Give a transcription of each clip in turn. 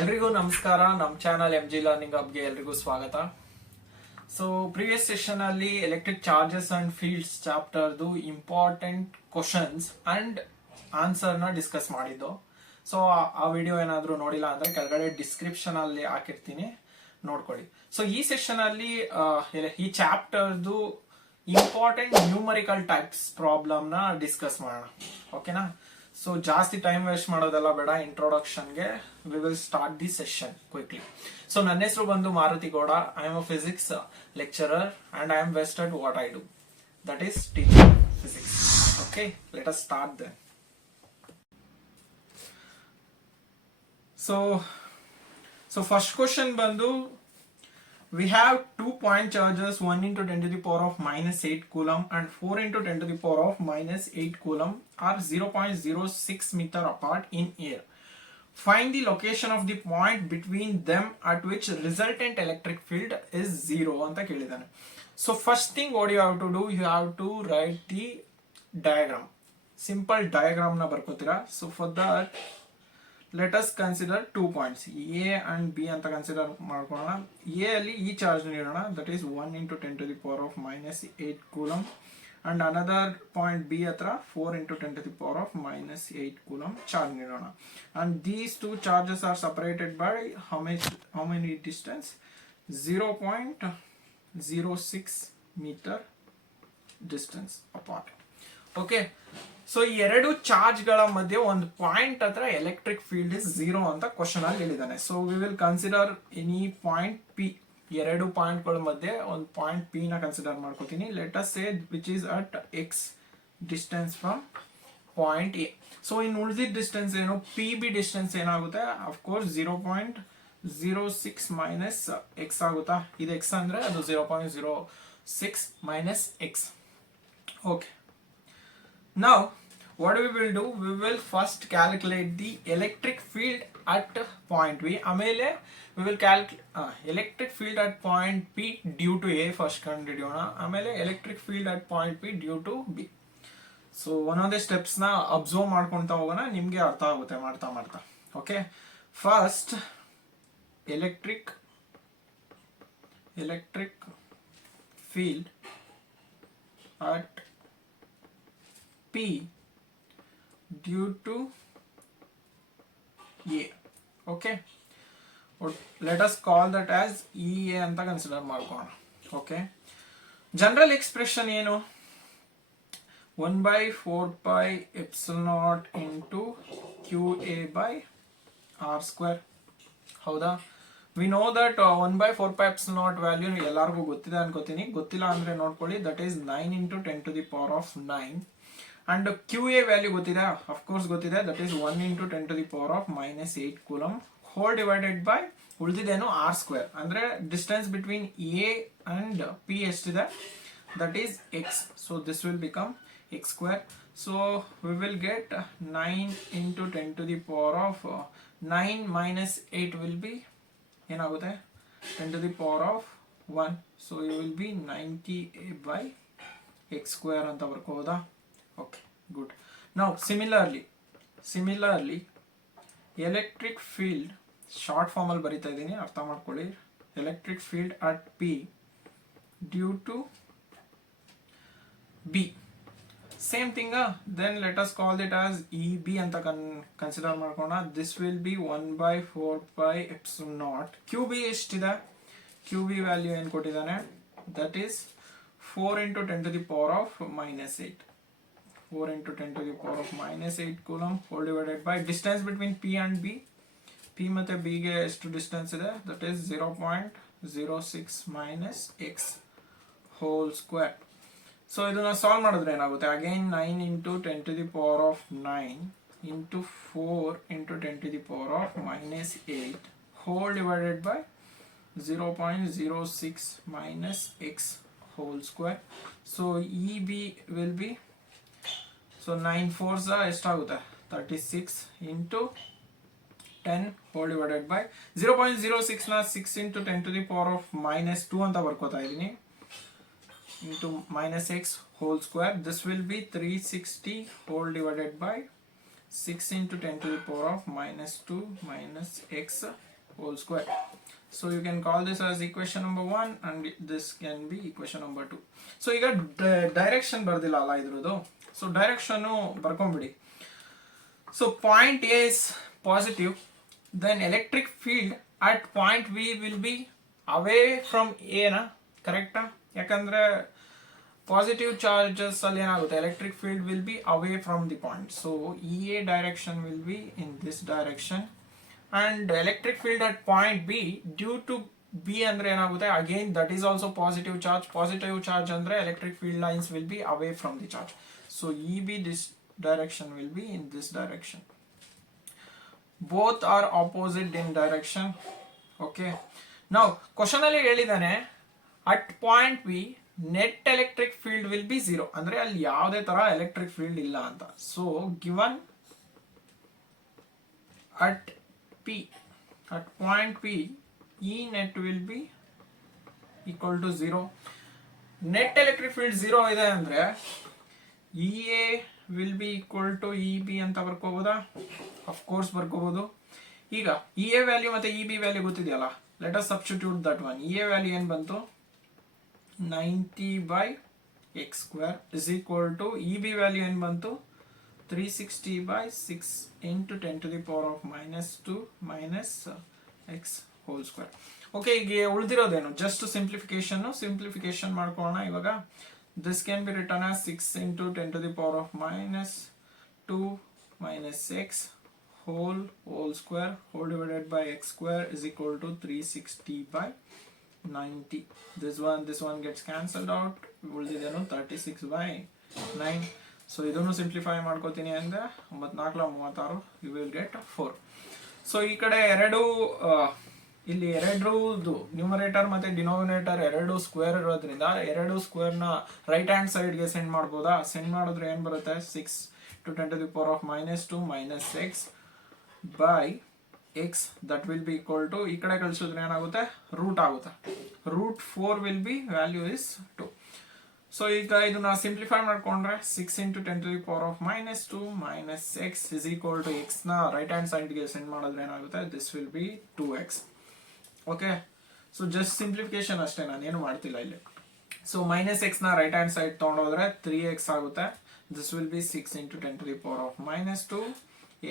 ಎಲ್ರಿಗೂ ನಮಸ್ಕಾರ. ನಮ್ಮ ಚಾನಲ್ MG ಲರ್ನಿಂಗ್ ಹಬ್ಗೆ ಎಲ್ರಿಗೂ ಸ್ವಾಗತ. ಸೊ ಪ್ರೀವಿಯಸ್ ಸೆಷನ್ ಅಲ್ಲಿ ಎಲೆಕ್ಟ್ರಿಕ್ ಚಾರ್ಜಸ್ ಅಂಡ್ ಫೀಲ್ಡ್ಸ್ ಚಾಪ್ಟರ್ದು ಇಂಪಾರ್ಟೆಂಟ್ ಕ್ವಶನ್ಸ್ ಅಂಡ್ ಆನ್ಸರ್ ನ ಡಿಸ್ಕಸ್ ಮಾಡಿದ್ದು. ಸೊ ಆ ವಿಡಿಯೋ ಏನಾದ್ರೂ ನೋಡಿಲ್ಲ ಅಂದ್ರೆ ಕೆಳಗಡೆ ಡಿಸ್ಕ್ರಿಪ್ಷನ್ ಅಲ್ಲಿ ಹಾಕಿರ್ತೀನಿ, ನೋಡ್ಕೊಳ್ಳಿ. ಸೊ ಈ ಸೆಷನ್ ಅಲ್ಲಿ ಈ ಚಾಪ್ಟರ್ದು ಇಂಪಾರ್ಟೆಂಟ್ ನ್ಯೂಮರಿಕಲ್ ಟೈಪ್ಸ್ ಪ್ರಾಬ್ಲಮ್ ನ ಡಿಸ್ಕಸ್ ಮಾಡೋಣ, ಓಕೆನಾ? ಸೊ ಜಾಸ್ತಿ ಟೈಮ್ ವೇಸ್ಟ್ ಮಾಡೋದೆಲ್ಲ ಬೇಡ, ಇಂಟ್ರೊಡಕ್ಷನ್ಗೆ we will start the session quickly. So ನನ್ನ ಹೆಸರು ಬಂದು Maruti Gowda. I am a physics lecturer and I am best at what I do, that is teaching physics. Okay, let us start then. So first question ಬಂದು, we have 2 point charges, 1 into 10 to the power of minus 8 coulomb and 4 into 10 to the power of minus 8 coulomb are 0.06 meter apart in air. Find the location of the point between them at which resultant electric field is 0 anta kelidane. So first thing what you have to do, you have to write the diagram. Simple diagram na barkotira. So for that let us consider 2 points A and B anta consider ಮಾಡ್ಕೊಳ್ಳೋಣ. A ಅಲ್ಲಿ ಈ charge ನೀಡೋಣ, that is 1 into 10 to the power of minus 8 coulomb, and another point B ಹತ್ರ 4 into 10 to the power of minus 8 coulomb charge ನೀಡೋಣ. And these two charges are separated by how many distance? 0.06 meter distance apart. Okay, so ಈ ಎರಡು charge ಗಳ ಮಧ್ಯೆ ಒಂದು point ಹತ್ರ electric field is 0 ಅಂತ question ಅಲ್ಲಿ ಹೇಳಿದಾನೆ. So we will consider any point P. ಎರಡು ಪಾಯಿಂಟ್ ಗಳ ಮಧ್ಯೆ ಒಂದು ಪಾಯಿಂಟ್ ಪಿ ನ ಕನ್ಸಿಡರ್ ಮಾಡ್ಕೋತೀನಿ. Let us say which is at x distance from point A. So in ಉಳಿದಿದ್ದ ಡಿಸ್ಟೆನ್ಸ್ ಏನು, ಪಿ ಬಿ ಡಿಸ್ಟೆನ್ಸ್ ಏನಾಗುತ್ತೆ, ಅಫ್ಕೋರ್ಸ್ 0.06 ಮೈನಸ್ ಎಕ್ಸ್ ಆಗುತ್ತಾ. ಇದು ಎಕ್ಸ್ ಅಂದ್ರೆ ಅದು 0.06 minus x. Okay, now what we will do, we will first calculate the electric field at point B. amele we will calculate electric field at point P due to A first ಕಂಡುಹಿಡಿಯೋಣ, ಆಮೇಲೆ electric field at point P due to B. So ಒಂದೊಂದೇ steps ನ observe ಮಾಡ್ಕೊಂತ ಹೋಗೋಣ, ನಿಮ್ಗೆ ಅರ್ಥ ಆಗುತ್ತೆ ಮಾಡ್ತಾ ಮಾಡ್ತಾ. Okay, first electric field at P due to A. Okay, let us call that as EA anta consider ಮಾಡ್ಕೋಣ. ಓಕೆ, ಜನರಲ್ ಎಕ್ಸ್ಪ್ರೆಷನ್ ಏನು, 1/4πε0 into QA by R square. ಹೌದಾ? ವಿ ನೋ ದಟ್ 1/4πε0 ವ್ಯಾಲ್ಯೂ ಎಲ್ಲರಿಗೂ ಗೊತ್ತಿದೆ ಅನ್ಕೋತೀನಿ. ಗೊತ್ತಿಲ್ಲ ಅಂದ್ರೆ ನೋಡ್ಕೊಳ್ಳಿ, that is 9 into 10 to the power of 9. and QA value ಗೊತ್ತಿದೆ, ಅಫ್ಕೋರ್ಸ್ ಗೊತ್ತಿದೆ, that is 1 into 10 to the power of minus 8 coulomb whole divided by ಉಳಿದಿದ್ದೇನು R square. ಅಂದ್ರೆ distance between A and P ಎಷ್ಟಿದೆ, that is X. So this will become X square. So we will get 9 into 10 to the power of 9 minus 8 will be ಏನಾಗುತ್ತೆ, 10 to the power of 1. So it will be 90 by X square ಅಂತ ಬರ್ಕೋದಾ. Okay, good. Now similarly electric field short form ಅಲ್ಲಿ ಬರಿತಾ ಇದ್ದೀನಿ, ಅರ್ಥ ಮಾಡ್ಕೊಳ್ಳಿ. electric field at P due to B, same thing. Then let us call it as EB ಅಂತ consider ಮಾಡ್ಕೋಣ. this will be 1/4πε0. QB ಎಷ್ಟಿದೆ, QB value ಏನು ಕೊಟ್ಟಿದ್ದಾನೆ, that is 4 into 10 to the power of minus 8. 4 into 10 to the power of minus 8 coulomb whole divided by distance between P and B. P ಮತ್ತೆ B ಗೆ ಎಷ್ಟು distance ಇದೆ, that is 0.06 minus x whole square. So ಇದನ್ನ solve ಮಾಡಿದ್ರೆ ಏನಾಗುತ್ತೆ, again 9 into 10 to the power of 9 into 4 into 10 to the power of minus 8 whole divided by 0.06 minus x whole square. So EB will be, so 9 4s ಎಷ್ಟಾಗುತ್ತೆ, 36 into 10 whole divided by 0.06 ನ 6 into 10 to the power of minus 2 ಅಂತ ಬರ್ಕೋತಾ ಇದ್ದೀನಿ, into minus x whole square. This will be 360 whole divided by 6 into 10 to the power of minus 2 minus x whole square. So you can call this as equation number 1 and this can be equation number 2. So ಈಗ direction ಬರ್ದಿಲ್ಲ ಅಲ್ಲ ಇದ್ರದ್ದು, so direction ಬರ್ಕೊಂಡ್ಬಿಡಿ. So point A is positive, then electric field at point V will be away from A na, correct? ಯಾಕಂದ್ರೆ positive charges ಅಲ್ಲಿ ಏನಾಗುತ್ತೆ, electric field will B away from the point. So EA direction will be in this direction and electric field at point B due to B andre enagutte, again that is also positive charge andre electric field lines will be away from the charge. So EB this direction will be in this direction, both are opposite in direction. Okay, now question alli helidane at point B net electric field will be 0 andre alli yavade tara electric field illa anta. So given at P, at point P, E net will be equal to 0. Net electric field 0 ಇದೆ ಅಂದ್ರೆ EA will be equal to EB ಅಂತ ಬರ್ಕೋಬೋದಾ? Of course ಬರ್ಕೋಬಹುದು. ಈಗ EA value ಮತ್ತೆ EB value ಗೊತ್ತಿದೆಯಲ್ಲ, let us substitute that one. EA value ಏನು ಬಂತು, 90 by x square is equal to EB value ಏನು ಬಂತು, 360 by 6 into 10 to the power of minus 2 minus x whole square. Okay, ಈಗ ಉಳಿದಿರೋದೇನು, just simplification ಮಾಡ್ಕೊಳ್ಳೋಣ ಇವಾಗ. This can be written as 6 into 10 to the power of minus 2 minus x whole square whole divided by x square is equal to 360 by 90. This one gets cancelled out, ಉಳಿದಿದೇನು 36 by 9. So ಇದನ್ನು simplify ಮಾಡ್ಕೋತೀನಿ ಅಂದ್ರೆ 9×4 you will get 4. So ಈ ಕಡೆ ಇಲ್ಲಿ ಎರಡರದ್ದು numerator ಮತ್ತೆ denominator ಎರಡು square ಇರೋದ್ರಿಂದ ಎರಡು ಸ್ಕ್ವೇರ್ನ ರೈಟ್ ಹ್ಯಾಂಡ್ ಸೈಡ್ಗೆ ಸೆಂಡ್ ಮಾಡ್ಬೋದಾ? ಸೆಂಡ್ ಮಾಡಿದ್ರೆ ಏನು ಬರುತ್ತೆ, 6 to 10 to the power of minus 2 minus x by x that will be equal to, ಈ ಕಡೆ ಕಳಿಸಿದ್ರೆ ಏನಾಗುತ್ತೆ, ರೂಟ್ ಆಗುತ್ತೆ. Root 4 will be value is 2. So ಈಗ ಇದನ್ನ ಸಿಂಪ್ಲಿಫೈ ಮಾಡ್ಕೊಂಡ್ರೆ 6 into 10 to the power of minus 2 minus x is equal to x ನ right hand ಸೈಡ್ಗೆ ಸೆಂಡ್ ಮಾಡಿದ್ರೆ ಏನಾಗುತ್ತೆ, this will B 2x. Okay, so just simplification ಅಷ್ಟೇ, ನಾನೇನು ಮಾಡ್ತಿಲ್ಲ ಇಲ್ಲಿ. ಸೊ ಮೈನಸ್ ಎಕ್ಸ್ ನ ರೈಟ್ ಹ್ಯಾಂಡ್ ಸೈಡ್ ತೊಗೊಂಡೋದ್ರೆ 3x ಆಗುತ್ತೆ. This will be 6 into 10 to the power of minus 2.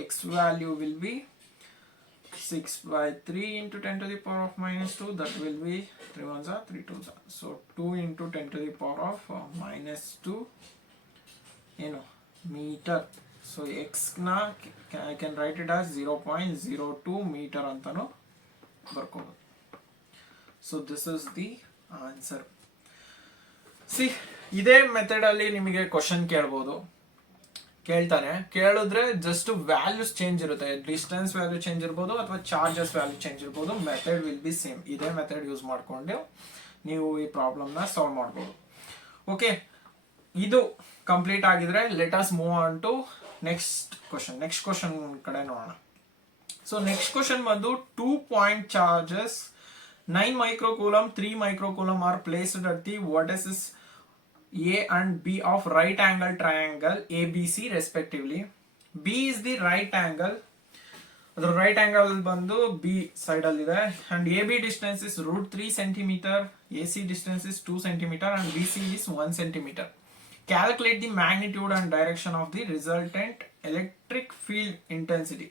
x value will be 6 by 3 into 10 to the power of minus 2, that will be 3 1s are 3 2s are. So 2 into 10 to the power of minus 2 meter. So x na I can write it as 0.02 meter antanu barkobodu. So this is the answer. See, ಇದೇ method ಅಲ್ಲಿ ನಿಮಗೆ question ಕೇಳಿದ್ರೆ just values change ಇರುತ್ತೆ, distance value change ಇರ್ಬೋದು ಅಥವಾ charges value change ಇರ್ಬೋದು, method will be same. ಇದೇ method use ಮಾಡಿಕೊಂಡು ನೀವು ಈ ಪ್ರಾಬ್ಲಮ್ನ ಸಾಲ್ವ್ ಮಾಡ್ಬೋದು. ಓಕೆ, ಇದು ಕಂಪ್ಲೀಟ್ ಆಗಿದ್ರೆ let us move on to next question ಕಡೆ ನೋಡೋಣ. ಸೊ ನೆಕ್ಸ್ಟ್ ಕ್ವಶನ್ ಬಂದು 2 point charges 9 microcoulomb 3 microcoulomb are placed at the vertices A and B of right angle triangle ABC respectively. B is the right angle, the right angle bandu B side alli ide, and AB distance is √3 cm, AC distance is 2 cm and BC is 1 cm. Calculate the magnitude and direction of the resultant electric field intensity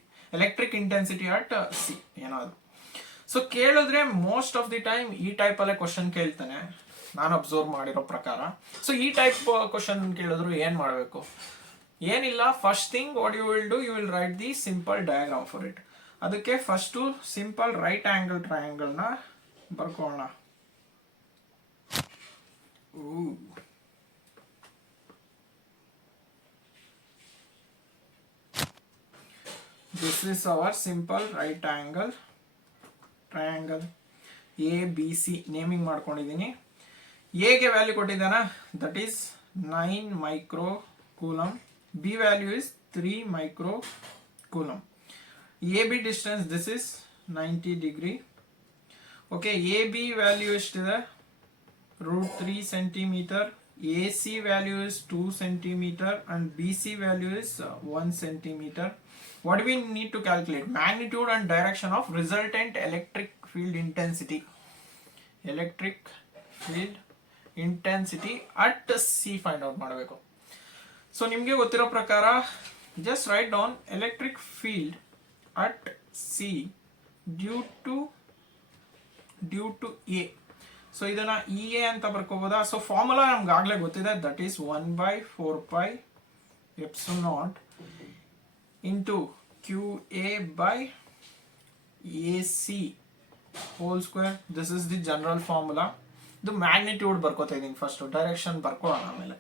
at C. ಏನಾದ್ರು so ಕೇಳಿದ್ರೆ most of the time ಈ type ಅಲ್ಲೇ question ಕೇಳ್ತಾನೆ, ನಾನು observe ಮಾಡಿರೋ ಪ್ರಕಾರ. So ಈ type question ಕೇಳಿದ್ರು ಏನ್ ಮಾಡಬೇಕು, ಏನಿಲ್ಲ, first thing what you will do, you will write the simple diagram for it. ಅದಕ್ಕೆ ಫಸ್ಟು ಸಿಂಪಲ್ ರೈಟ್ ಆಂಗಲ್ ಟ್ರಯಾಂಗಲ್ನ ಬರ್ಕೋಣ. This is our simple right angle triangle ABC naming ಮಾಡ್ಕೊಂಡಿದ್ದೀನಿ. ಎಗೆ ವ್ಯಾಲ್ಯೂ ಕೊಟ್ಟಿದ್ದಾನ, that is 9 microcoulomb. B value is 3 microcoulomb. AB distance this is 90 degree. Okay, AB value ಎಷ್ಟಿದೆ, √3 cm. AC value is 2 centimeter and BC value is 1 centimeter. What do we need to calculate? Magnitude and direction of resultant electric field intensity. Electric field intensity at C find out ಮಾಡಬೇಕು. So ನಿಮಗೆ ಗೊತ್ತಿರೋ ಪ್ರಕಾರ just write down electric field at C due to A. So ಇದನ್ನ EA ಅಂತ ಬರ್ಕೋಬೋದಾ? So formula ನಮ್ಗೆ ಆಗ್ಲೇ ಗೊತ್ತಿದೆ, that is 1/4 epsilon naught into QA by AC whole square. This is the general formula. ಇದು ಮ್ಯಾಗ್ನಿಟ್ಯೂಡ್ ಬರ್ಕೋತಾ ಇದೀನಿ, ಫಸ್ಟ್ ಡೈರೆಕ್ಷನ್ ಬರ್ಕೊಳ್ಳೋಣ ಆಮೇಲೆ.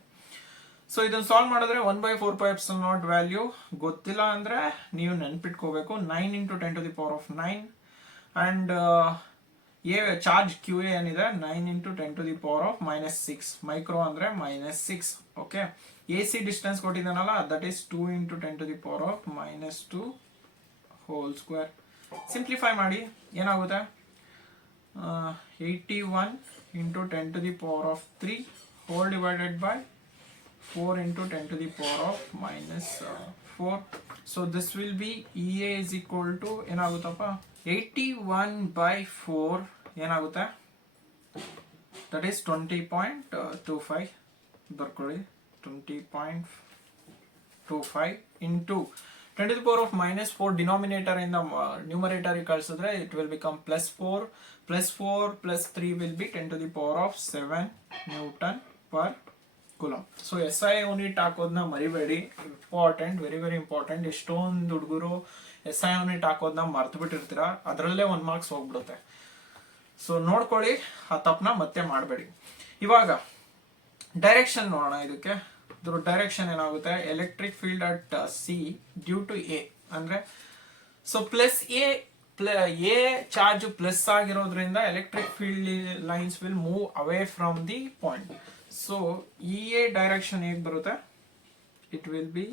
So ಇದನ್ನ solve ಮಾಡಿದ್ರೆ 1/4 epsilon naught ವ್ಯಾಲ್ಯೂ ಗೊತ್ತಿಲ್ಲ ಅಂದ್ರೆ ನೀವು ನೆನ್ಪಿಟ್ಕೋಬೇಕು. 9 × 10⁻⁹ and A charge Q A ಏನಿದೆ 9 × 10⁻⁻6 ಮೈಕ್ರೋ ಅಂದ್ರೆ -6. ಓಕೆ, ಎ ಸಿ ಡಿಸ್ಟೆನ್ಸ್ ಕೊಟ್ಟಿದ್ದಾನಲ್ಲ, that is 2 × 10⁻² whole square. Simplify ಮಾಡಿ ಏನಾಗುತ್ತೆ, 81 × 10⁻³ whole divided by 4 × 10⁻⁻4. So this will be EA is equal to ಏನಾಗುತ್ತಪ್ಪ, 81/4 ಏನಾಗುತ್ತೆ, that is 20.25 ಬರ್ಕೊಳ್ಳಿ. 20.25 into 10⁻⁻4 ಡಿನಾಮಿನೇಟರ್ ಇಂದ ನ್ಯೂಮರೇಟರ್ ಕಳಿಸಿದ್ರೆ it will become +4 + 3 will be 10⁻⁷ Newton per coulomb. So SI unit ಹಾಕೋದನ್ನ ಮರಿಬೇಡಿ, important, very very important. ಎಷ್ಟೊಂದು ಹುಡುಗರು SI unit ಹಾಕೋದನ್ನ ಮರ್ತು ಬಿಟ್ಟಿರ್ತೀರ, ಅದರಲ್ಲೇ 1 ಮಾರ್ಕ್ಸ್ ಹೋಗ್ಬಿಡುತ್ತೆ. ಸೊ ನೋಡ್ಕೊಳ್ಳಿ, ಆ ತಪ್ಪನ ಮತ್ತೆ ಮಾಡಬೇಡಿ. ಇವಾಗ ಡೈರೆಕ್ಷನ್ ನೋಡೋಣ. ಇದಕ್ಕೆ ಇದ್ರ ಡೈರೆಕ್ಷನ್ ಏನಾಗುತ್ತೆ, electric field at C due to A ಅಂದ್ರೆ, so plus A charge plus ಆಗಿರೋದ್ರಿಂದ electric field lines will move away from the point. So EA direction ಹೇಗೆ ಬರುತ್ತೆ, it will be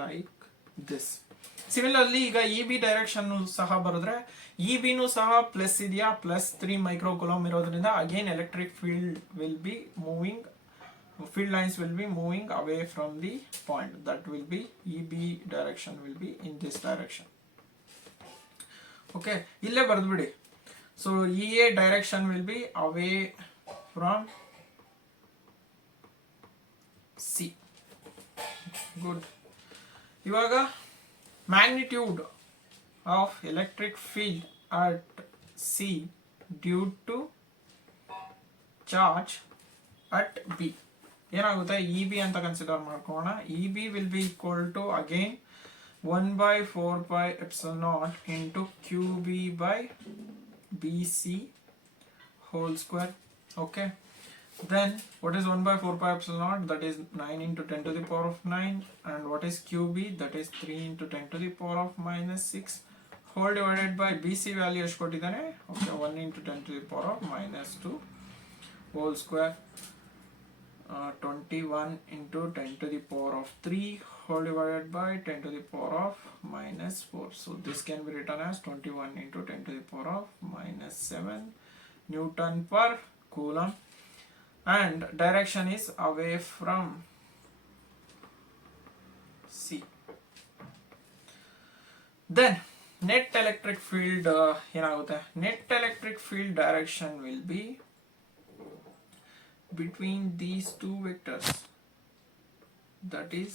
like this. Similarly ಈಗ EB direction ಸಹ ಬರೆದ್ರೆ, EB ನೂ ಸಹ plus ಇದೆಯಾ, +3 ಮೈಕ್ರೋ ಕೂಲಂಬ್ ಇರೋದ್ರಿಂದ again electric field will be moving, field lines will be moving away from the point. That will be EB direction will be in this direction. Okay, ಇಲ್ಲೇ ಬರ್ದ್ಬಿಡಿ. So EA direction will be away from C. Good. ಇವಾಗ magnitude of electric field at C due to charge at B ಏನಾಗುತ್ತೆ, EB ಅಂತ consider ಮಾಡ್ಕೋಣ. EB will be equal to again 1/4 epsilon naught into QB by BC whole square. Okay, then what is 1/4 epsilon naught, that is 9 × 10⁻⁹, and what is QB, that is 3 × 10⁻⁻6 whole divided by BC value ಎಷ್ಟು ಕೊಟ್ಟಿದ್ದಾನೆ, okay, 1 × 10⁻⁻2 whole square. 21 × 10⁻³ whole divided by 10⁻⁻4. So this can be written as 21 × 10⁻⁻7 Newton per coulomb, and direction is away from C. Then net electric field ಏನಾಗುತ್ತೆ, net electric field direction will be between these two vectors, that is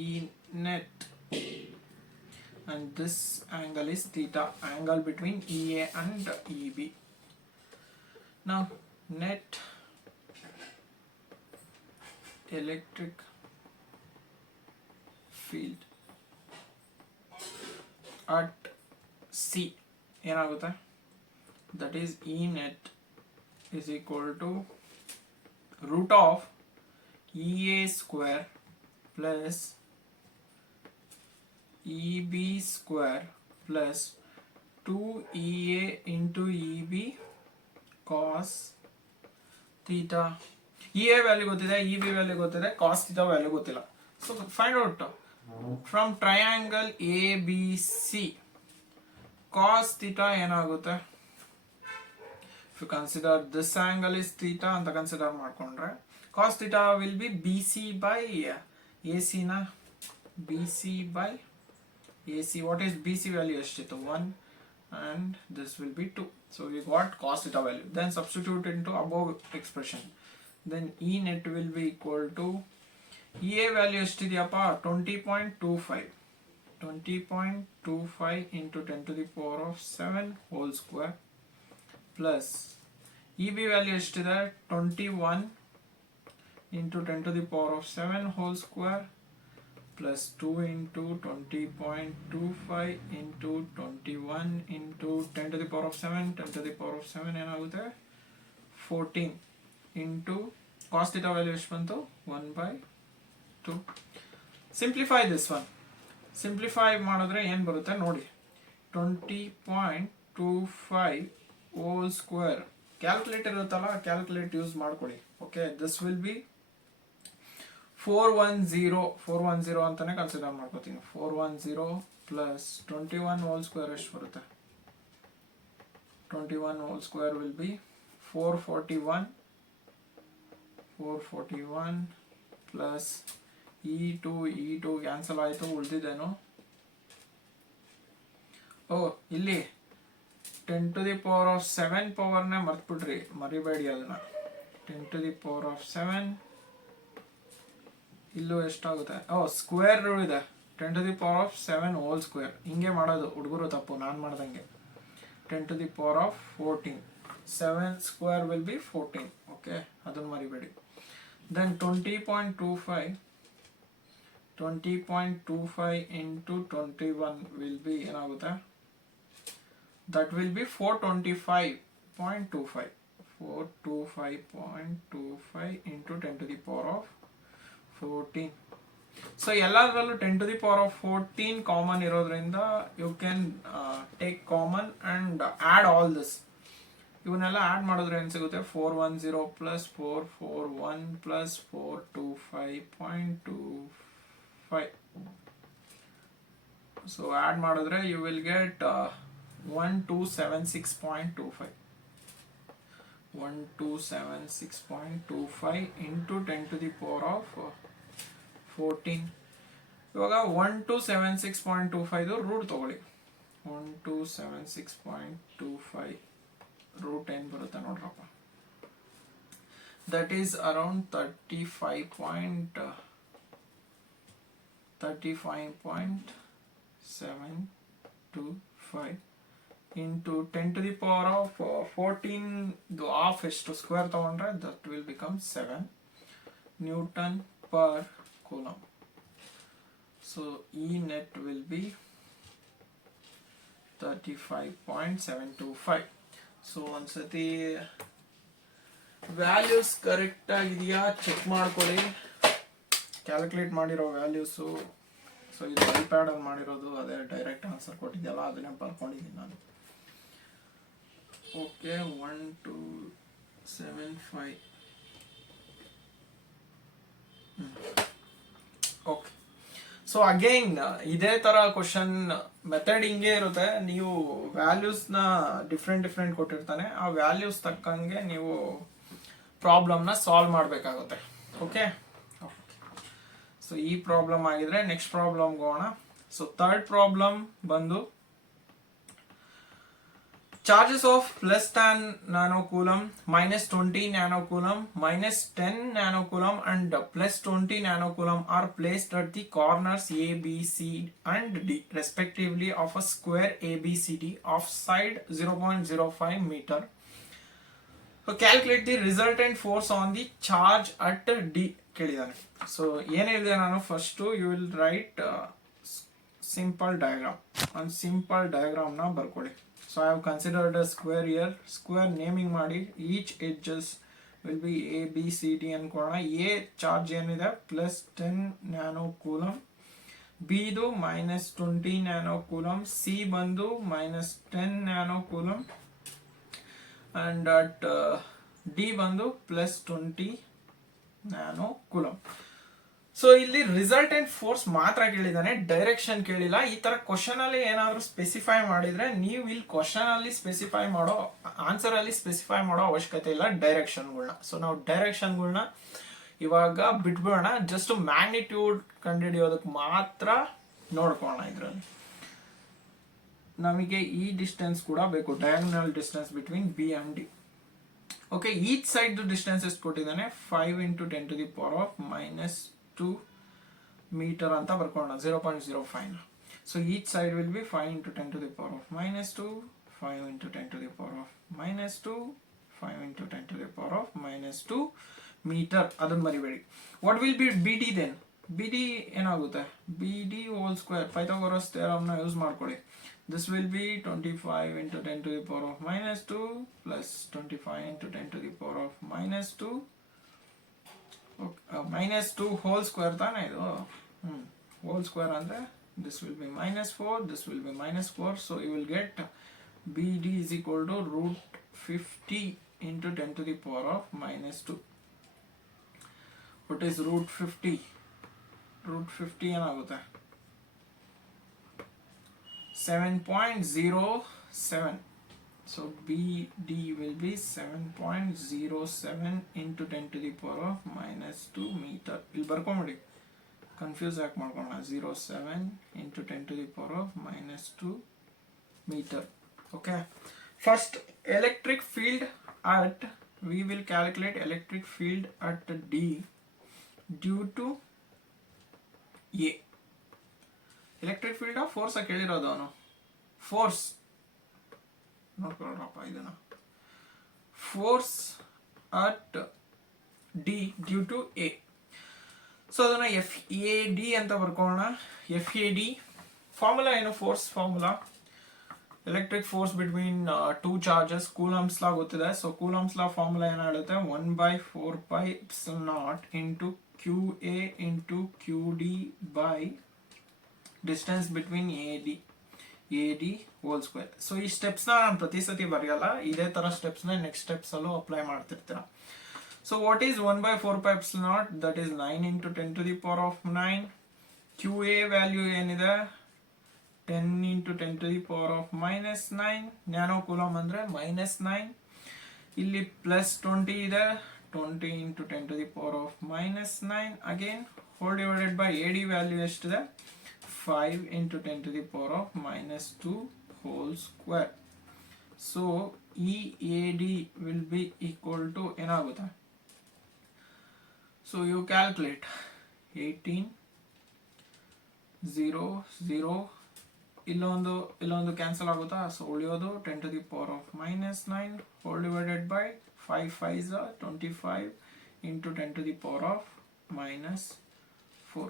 E net, and this angle is theta, angle between EA and EB. Now net electric field at C ಏನಾಗುತ್ತೆ, that is E net is equal to root of EA square plus EB square plus 2EA into EB cos theta. EA value ಗೊತ್ತಿದೆ, EB value ಗೊತ್ತಿದೆ, cos theta value ಗೊತ್ತಿಲ್ಲ. So find out from triangle ABC cos theta ಏನಾಗುತ್ತೆ, If you consider this angle is theta ಅಂತ consider ಮಾಡ್ಕೊಂಡ್ರೆ cos theta will be BC by AC na BC by AC. What is BC value ಎಷ್ಟಿತ್ತು 1 and this will be 2. So we got cos theta value. Then substitute into above expression. Then E net will be equal to EA value ಎಷ್ಟಿದೆಯಪ್ಪ 20.25. 20.25 into 10 to the power of 7 whole square plus EB value ಎಷ್ಟಿದೆ 21 into 10 to the power of 7 whole square plus 2 into 20.25 into 21 into 10 to the power of 7, 10 to the power of 7 ಏನಾಗುತ್ತೆ 14 into cos theta value ಎಷ್ಟು ಬಂತು 1/2. Simplify this one. Simplify ಮಾಡಿದ್ರೆ ಏನು ಬರುತ್ತೆ ನೋಡಿ 20.25 whole square. Calculator ಇರುತ್ತಲ್ಲ calculate use ಮಾಡ್ಕೊಳ್ಳಿ. Okay this will B 410 ಅಂತಾನೆ ಕನ್ಸಿಡರ್ ಮಾಡ್ಕೋತೀನಿ. 410 ಪ್ಲಸ್ 21 ಹೋಲ್ ಸ್ಕ್ವೇರ್ ಎಷ್ಟು ಬರುತ್ತೆ 21 whole square will be 441 plus E2 cancel ಆಯಿತು ಉಳಿದಿದ್ದೇನು ಇಲ್ಲಿ 10 to the power of 7 ಪವರ್ನೇ ಮರ್ತ್ಬಿಟ್ರಿ ಮರಿಬೇಡಿ ಅದನ್ನ 10 to the power of 7 ಇಲ್ಲೂ ಎಷ್ಟಾಗುತ್ತೆ ಸ್ಕ್ವೇರ್ ರೂಲ್ ಇದೆ 10 to the power of 7 whole square ಹಿಂಗೆ ಮಾಡೋದು ಹುಡುಗರು ತಪ್ಪು ನಾನು ಮಾಡ್ದಂಗೆ 10 to the power of 14 7 square will be 14 okay ಅದನ್ನು ಮರಿಬೇಡಿ then 20.25 into 21 will be ಏನಾಗುತ್ತೆ that will be 425.25 into 10 to the power of 14. So ಎಲ್ಲದರಲ್ಲೂ 10 to the power of 14 common ಇರೋದ್ರಿಂದ you can take common and add all this. ಇವನ್ನೆಲ್ಲ add ಮಾಡಿದ್ರೆ ಏನು ಸಿಗುತ್ತೆ 410 plus 441 plus 425.25. So add ಮಾಡಿದ್ರೆ you will get 1276.25. 1276.25 into 10 to the power of 14. ಇವಾಗ 1276.25 root ತಗೊಳ್ಳಿ 1276.25 root ಏನು ಬರುತ್ತೆ ನೋಡ್ರಪ್ಪ that is around 35.725 into 10 to the power of 14 half ಎಷ್ಟು ಸ್ಕ್ವೇರ್ ತಗೊಂಡ್ರೆ that will become 7 Newton per coulomb. So E net will be 35.725. So ಒಂದ್ಸತಿ values correct ಆಗಿದೆಯಾ check ಮಾಡ್ಕೊಳ್ಳಿ ಕ್ಯಾಲ್ಕುಲೇಟ್ ಮಾಡಿರೋ ವ್ಯಾಲ್ಯೂಸು ಸೊ ಇದು ಐಪ್ಯಾಡಲ್ಲಿ ಮಾಡಿರೋದು ಅದೇ ಡೈರೆಕ್ಟ್ ಆನ್ಸರ್ ಕೊಟ್ಟಿದ್ದೆಲ್ಲ ಅದನ್ನೇ ಬರ್ಕೊಂಡಿದ್ದೀನಿ ನಾನು ಓಕೆ 1275 ಓಕೆ ಸೊ ಅಗೈನ್ ಇದೇ ತರ ಕ್ವಶನ್ ಮೆಥಡ್ ಹಿಂಗೆ ಇರುತ್ತೆ ನೀವು ವ್ಯಾಲ್ಯೂಸ್ನ ಡಿಫ್ರೆಂಟ್ ಕೊಟ್ಟಿರ್ತಾನೆ ಆ ವ್ಯಾಲ್ಯೂಸ್ ತಕ್ಕಂಗೆ ನೀವು ಪ್ರಾಬ್ಲಮ್ನ ಸಾಲ್ವ್ ಮಾಡಬೇಕಾಗುತ್ತೆ ಓಕೆ ಸೊ ಈ ಪ್ರಾಬ್ಲಮ್ ಆಗಿದ್ರೆ ನೆಕ್ಸ್ಟ್ ಪ್ರಾಬ್ಲಮ್ಗೆ ಹೋಗೋಣ ಸೊ ಥರ್ಡ್ ಪ್ರಾಬ್ಲಮ್ ಬಂದು charges of plus 10 nanocoulomb, minus 20 nanocoulomb, minus 10 nanocoulomb and plus 20 nanocoulomb are placed at the corners A, B, C and D respectively of a square ABCD of side 0.05 meter. So calculate the resultant force on the charge at D. ಕೇಳಿದಾನೆ so ಏನು ಹೇಳಿದೆ ನಾನು first you will write simple diagram ಒಂದು simple ಡಯಾಗ್ರಾಮ್ನ ಬರ್ಕೊಳ್ಳಿ. So I have considered a square here. Square naming ಮಾಡಿ each edges will be A, B, C, D ಅನ್ಕೊಳ್ಳೋಣ. A charge ಏನಿದೆ plus 10 nano coulomb, B ದು minus 20 nano coulomb, C ಬಂದು minus 10 nano coulomb and at D ಬಂದು plus 20 nano coulomb. So ಇಲ್ಲಿ resultant force ಮಾತ್ರ ಕೇಳಿದಾನೆ, direction ಕೇಳಿಲ್ಲ. ಈ ತರ question ಅಲ್ಲಿ ಏನಾದ್ರು ಸ್ಪೆಸಿಫೈ ಮಾಡಿದ್ರೆ ನೀವು ಇಲ್ಲಿ ಕ್ವಶನ್ ಅಲ್ಲಿ ಸ್ಪೆಸಿಫೈ ಮಾಡೋ, ಆನ್ಸರ್ ಅಲ್ಲಿ ಸ್ಪೆಸಿಫೈ ಮಾಡೋ ಅವಶ್ಯಕತೆ ಇಲ್ಲ ಡೈರೆಕ್ಷನ್ಗಳನ್ನ. ಸೊ ನಾವು ಡೈರೆಕ್ಷನ್ಗಳನ್ನ ಇವಾಗ ಬಿಟ್ಬಿಡೋಣ, ಜಸ್ಟ್ ಮ್ಯಾಗ್ನಿಟ್ಯೂಡ್ ಕಂಡುಹಿಡಿಯೋದಕ್ಕೆ ಮಾತ್ರ ನೋಡ್ಕೋಣ. ಇದ್ರಲ್ಲಿ ನಮಗೆ ಈ ಡಿಸ್ಟೆನ್ಸ್ ಕೂಡ ಬೇಕು, diagonal distance between B and D. Okay, each side distance ಎಷ್ಟು ಕೊಟ್ಟಿದ್ದಾನೆ, 5 × 10⁻⁻2 ಮೀಟರ್ ಅಂತ ಬರ್ಕೊಳ್ಳೋಣ, 0.05. So each side will be 5 × 10⁻⁻2, 5 × 10⁻⁻2, 5 × 10⁻⁻2 metre. ಅದನ್ನ ಮರಿಬೇಡಿ. What will be B D then? B D ಏನಾಗುತ್ತೆ, B D whole square, Pythagoras ಥಿಯರಮ್ನ ಯೂಸ್ ಮಾಡ್ಕೊಳ್ಳಿ. This will be 25 × 10⁻⁻2 plus 25 × 10⁻⁻2 -2 whole square ತಾನೇ ಇದು. ಹೋಲ್ ಸ್ಕ್ವೇರ್ ಅಂದ್ರೆ this will be -4, this will be -4. So you will get BD is equal to √50 × 10⁻⁻2. What is √50? √50 ಏನಾಗುತ್ತೆ, 7.07. So BD will be 7.07 × 10⁻⁻2 metre. ಇಲ್ಲಿ ಬರ್ಕೊಂಬಿಡಿ, confuse ಯಾಕೆ ಮಾಡ್ಕೊಳ್ಳೋಣ. 07 × 10⁻⁻2 metre. Okay, first electric field at, we will calculate electric field at D due to A. Electric field force ಕೇಳಿರೋದು ಅವನು, force ನೋಡ್ಕೊಳ್ಳಪ್ಪ ಇದನ್ನ, force at D due to A. So ಅದನ್ನ FAD ಅಂತ ಬರ್ಕೊಳ್ಳೋಣ. FAD ಫಾರ್ಮುಲಾ ಏನು, force formula, electric force between two charges, Coulomb's law ಗೊತ್ತಿದೆ. So coulombs ಲಾ formula ಏನು ಹೇಳುತ್ತೆ, 1/4πε0 QA × QD by distance between AD whole square. So ಈ ಸ್ಟೆಪ್ಸ್ನ ನಾನು ಪ್ರತಿ ಸತಿ ಬರೆಯಲ್ಲ, ಇದೇ ತರ ಸ್ಟೆಪ್ಸ್ನ ನೆಕ್ಸ್ಟ್ ಸ್ಟೆಪ್ಸ್ ಅಲ್ಲೂ ಅಪ್ಲೈ ಮಾಡ್ತಿರ್ತೀರ. So what is 1/4πε0? That is 9 × 10⁻⁹. QA value ಏನಿದೆ, 10 × 10⁻⁻9 ನ್ಯಾನೋ ಕೂಲಮ್ ಅಂದ್ರೆ -9. ಇಲ್ಲಿ +20 ಇದೆ, 20 × 10⁻⁻9 again hole divided by AD value ಎಷ್ಟಿದೆ, 5 × 10⁻⁻2 whole square. So EAD will be equal to ಏನಾಗುತ್ತೆ, so you calculate 18 0 0 ಇಲ್ಲೊಂದು ಕ್ಯಾನ್ಸಲ್ ಆಗುತ್ತಾ. ಸೊ ಉಳಿಯೋದು 10⁻⁻9 whole divided by 5 5s 25 × 10⁻⁻4.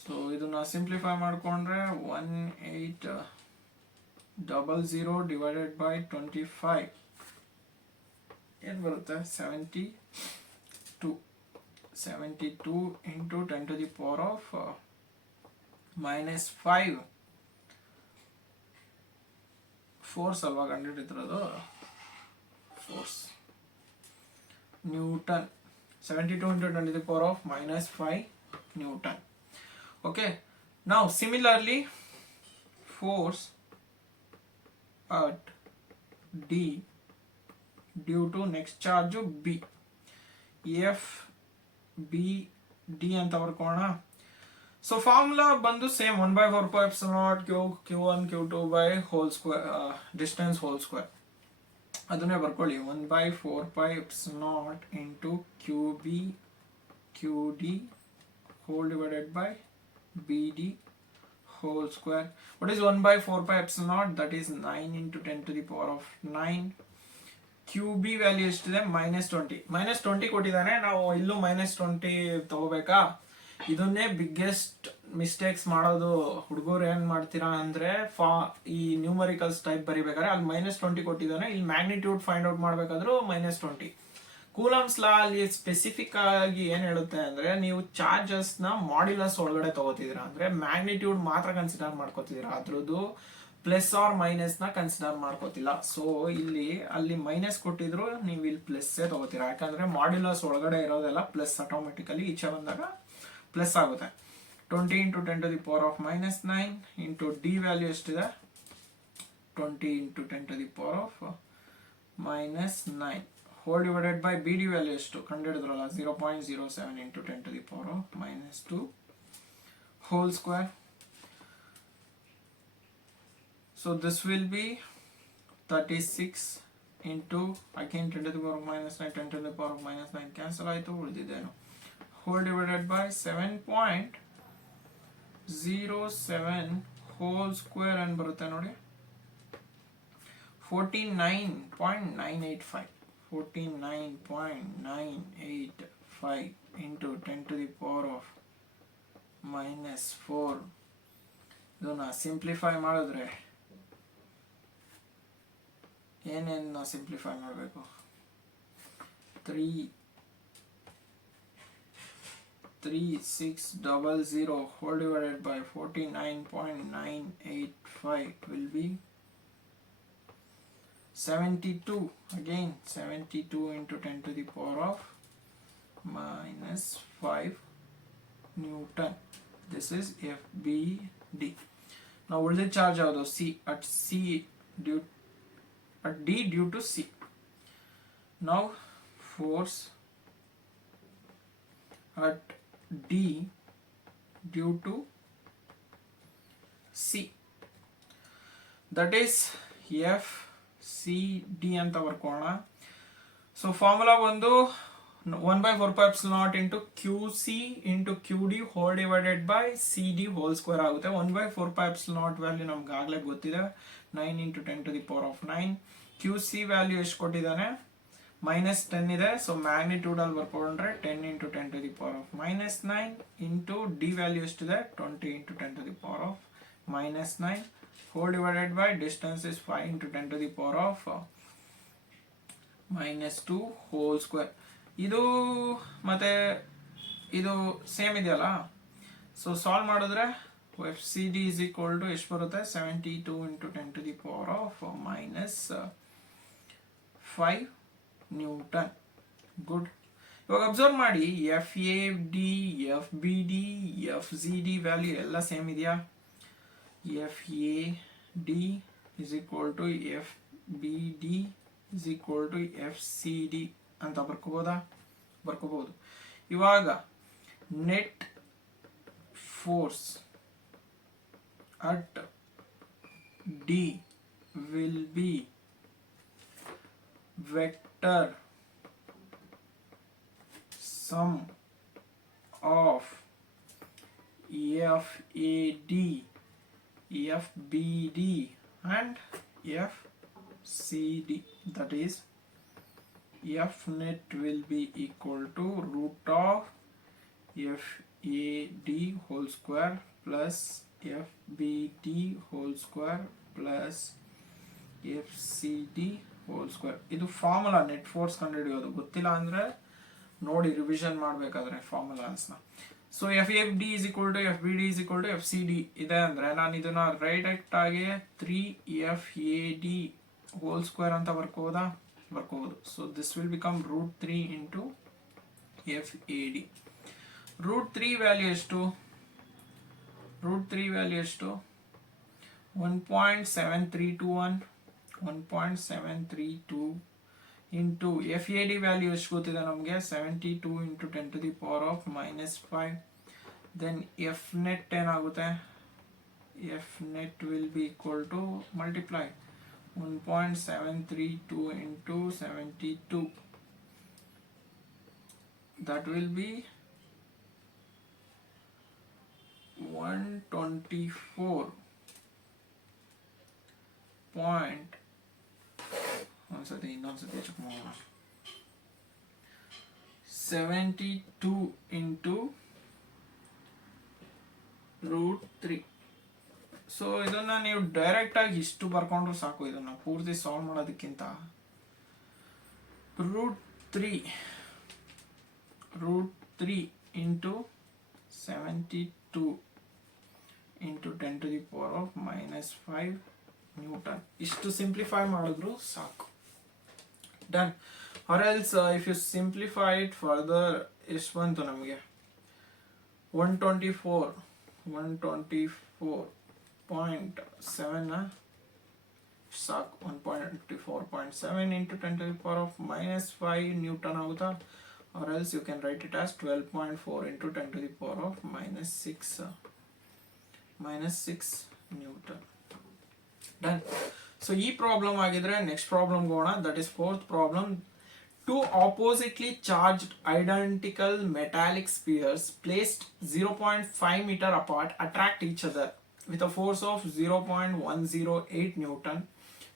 So ಇದನ್ನ ಸಿಂಪ್ಲಿಫೈ ಮಾಡ್ಕೊಂಡ್ರೆ 1800 ಡಿವೈಡೆಡ್ ಬೈ 25 ಏನು ಬರುತ್ತೆ, 72 × 10⁻⁻5. ಫೋರ್ಸ್ ಅಲ್ವಾ ಕಂಡುಹಿಡಿದಿರೋದು, force newton. 72 × 10⁻⁻5 newton. Okay, now similarly force at D due to next charge B, FBD ಅಂತ ಬರ್ಕೋಣ. ಸೊ ಫಾರ್ಮುಲಾ ಬಂದು same, 1/4πε0 Q1 Q2 by whole square, distance whole square. ಅದನ್ನೇ ಬರ್ಕೊಳ್ಳಿ, 1/4πε0 × QB QD whole divided by BD whole square. What is 1/4πε0? That is 9 × 10⁻⁹. QB value ಎಷ್ಟಿದೆ, -20. -20 ಕೊಟ್ಟಿದ್ದಾನೆ, ನಾವು ಇಲ್ಲೂ -20 ತಗೋಬೇಕಾ? ಇದನ್ನೇ ಬಿಗ್ಗೆಸ್ಟ್ ಮಿಸ್ಟೇಕ್ಸ್ ಮಾಡೋದು ಹುಡುಗರು. ಏನ್ ಮಾಡ್ತೀರಾ ಅಂದ್ರೆ, ಈ ನ್ಯೂಮರಿಕಲ್ಸ್ ಟೈಪ್ ಬರಿಬೇಕಾದ್ರೆ ಅಲ್ಲಿ -20 ಕೊಟ್ಟಿದ್ದಾನೆ, ಇಲ್ಲಿ ಮ್ಯಾಗ್ನಿಟ್ಯೂಡ್ ಫೈಂಡ್ ಔಟ್ ಮಾಡ್ಬೇಕಾದ್ರೂ -20. ಕೂಲಮ್ಸ್ ಲಾ ಅಲ್ಲಿ ಸ್ಪೆಸಿಫಿಕ್ ಆಗಿ ಏನ್ ಹೇಳುತ್ತೆ ಅಂದ್ರೆ, ನೀವು ಚಾರ್ಜಸ್ ನ ಮಾಡ್ಯುಲಸ್ ಒಳಗಡೆ ತಗೋತಿದ್ದೀರಾ ಅಂದ್ರೆ ಮ್ಯಾಗ್ನಿಟ್ಯೂಡ್ ಮಾತ್ರ ಕನ್ಸಿಡರ್ ಮಾಡ್ಕೋತಿದ್ದೀರಾ, ಅದ್ರದ್ದು ಪ್ಲಸ್ ಆರ್ ಮೈನಸ್ ನ ಕನ್ಸಿಡರ್ ಮಾಡ್ಕೋತಿಲ್ಲ. ಸೊ ಇಲ್ಲಿ ಅಲ್ಲಿ ಮೈನಸ್ ಕೊಟ್ಟಿದ್ರು, ನೀವು ಇಲ್ಲಿ ಪ್ಲಸ್ ತಗೋತೀರಾ, ಯಾಕಂದ್ರೆ ಮಾಡ್ಯುಲಸ್ ಒಳಗಡೆ ಇರೋದೆಲ್ಲ ಪ್ಲಸ್ ಆಟೋಮೆಟಿಕಲಿ ಈಚೆ ಬಂದಾಗ ಪ್ಲಸ್ ಆಗುತ್ತೆ. 20 into 10 to the power of minus 9 into d value ಎಷ್ಟಿದೆ 20 into 10 to the power of minus 9 whole divided by bd value ಎಷ್ಟು ಕಂಡುಹಿಡಿದ್ರಲ್ಲ 0.07 into 10 to the power of minus 2 whole square. So this will be 36 into again 10 to the power of minus 9 10 to the power of minus 9 cancel ಆಯಿತು ಉಳಿದಿದ್ದೇನು whole divided by 7.07 whole square and ಬರುತ್ತೆ ನೋಡಿ 49.985 49.985 into 10 to the power of minus 4 ಇದನ್ನ simplify ಮಾಡಿದ್ರೆ ಏನೇನು simplify ಮಾಡಬೇಕು 3600 whole divided by 49.985 will be 72 again 72 into 10 to the power of minus 5 Newton. This is FBD. Now what is the charge of C at C due at D due to C. Now force at D due to C, that is FCD ಅಂತ ಬರ್ಕೋಣ. So formula ಒಂದು 1/4 into QC into QD whole divided by CD whole square ಆಗುತ್ತೆ. 1/4 value ನಮ್ಗೆ ಆಗಲೇ ಗೊತ್ತಿದೆ 9 into 10 to the power of 9. QC value ಎಷ್ಟು ಕೊಟ್ಟಿದ್ದಾನೆ -10 ಇದೆ. ಸೊ ಮ್ಯಾಗ್ನಿಟ್ಯೂಡ್ ಅಲ್ಲಿ ಬರ್ಕೊಂಡ್ರೆ 10 into 10 to the power of -9 into D value ಎಷ್ಟಿದೆ 20 into 10 to the power of -9 whole divided by distance is 5 into 10 to the power of -2 whole square. ಇದು ಮತ್ತೆ ಇದು same ಇದೆಯಲ್ಲ, so solve ಮಾಡಿದ್ರೆ FCD is equal to ಎಷ್ಟು ಬರುತ್ತೆ 72 into 10 to the power of -5 Newton. Good. ಇವಾಗ observe ಮಾಡಿ FAD FBD FCD value ಎಲ್ಲ ಸೇಮ್ ಇದೆಯಾ? FAD is equal to FBD is equal to FCD ಅಂತ ಬರ್ಕೋಬಹುದು. ಇವಾಗ net force at D will be vector sum of FAD, FBD and FCD. That is F net will be equal to root of FAD whole square plus FBD whole square plus FCD whole square. ಇದು formula net force ಕಂಡುಹಿಡಿಯೋದು. ಗೊತ್ತಿಲ್ಲ ಅಂದ್ರೆ ನೋಡಿ revision ಮಾಡಬೇಕಾದ್ರೆ ಫಾರ್ಮುಲಾಸ್ನ. So FAD is equal to FBD is equal to FCD ಇದೆ ಅಂದ್ರೆ ನಾನು ಇದನ್ನ ಡೈರೆಕ್ಟ್ ಆಗಿ 3FAD whole square ಅಂತ ಬರ್ಕೋಬಹುದು. So this will become √3 into FAD. √3 value ಎಷ್ಟು? √3 ವ್ಯಾಲ್ಯೂ ಎಷ್ಟು? 1.7321 into FAD ವ್ಯಾಲ್ಯೂ ಎಷ್ಟು ಗೊತ್ತಿದೆ ನಮಗೆ 72 into 10 to the power of -5. then F net ಏನಾಗುತ್ತೆ? F net will be equal to multiply 1.732 into 72, that will be 124. ಇನ್ನೊಂದ್ಸತಿ check ಮಾಡೋಣ. 72 into √3. So ಇದನ್ನ ನೀವು ಡೈರೆಕ್ಟ್ ಆಗಿ ಇಷ್ಟು ಬರ್ಕೊಂಡ್ರು ಸಾಕು. ಇದನ್ನ ಪೂರ್ತಿ ಸಾಲ್ವ್ ಮಾಡೋದಕ್ಕಿಂತ √3 into 72 into 10 to the power of -5 newton. ಇಷ್ಟು ಸಿಂಪ್ಲಿಫೈ ಮಾಡಿದ್ರು ಸಾಕು. Done. Or else if you simplify it further ಎಷ್ಟು ಬಂತು ನಮಗೆ 124.7 ಸಾಕು. 124.7 into 10 to the power of minus 5 Newton ಆಗುತ್ತಾ, or else you can write it as 12.4 into 10 to the power of minus 6 Newton. Done. So ಈ problem ಆಗಿದ್ರೆ next problem ಹೋಗೋಣ. That is fourth problem. Two oppositely charged identical metallic spheres placed 0.5 meter apart attract each other with a force of 0.108 Newton.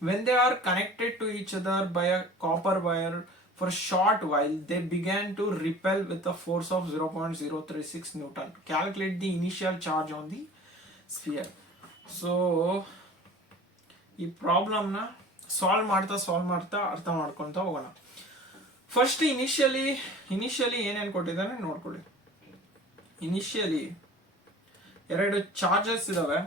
When they are connected to each other by a copper wire for a short while, they began to repel with a force of 0.036 Newton. Calculate the initial charge on the sphere. So, ಈ ಪ್ರಾಬ್ಲಮ್ನ solve ಮಾಡ್ತಾ ಅರ್ಥ ಮಾಡ್ಕೊತ ಹೋಗೋಣ. First initially ಏನೇನು ಕೊಟ್ಟಿದ್ದಾನೆ ನೋಡ್ಕೊಳ್ಳಿ. Initially ಎರಡು ಚಾರ್ಜಸ್ ಇದಾವೆ,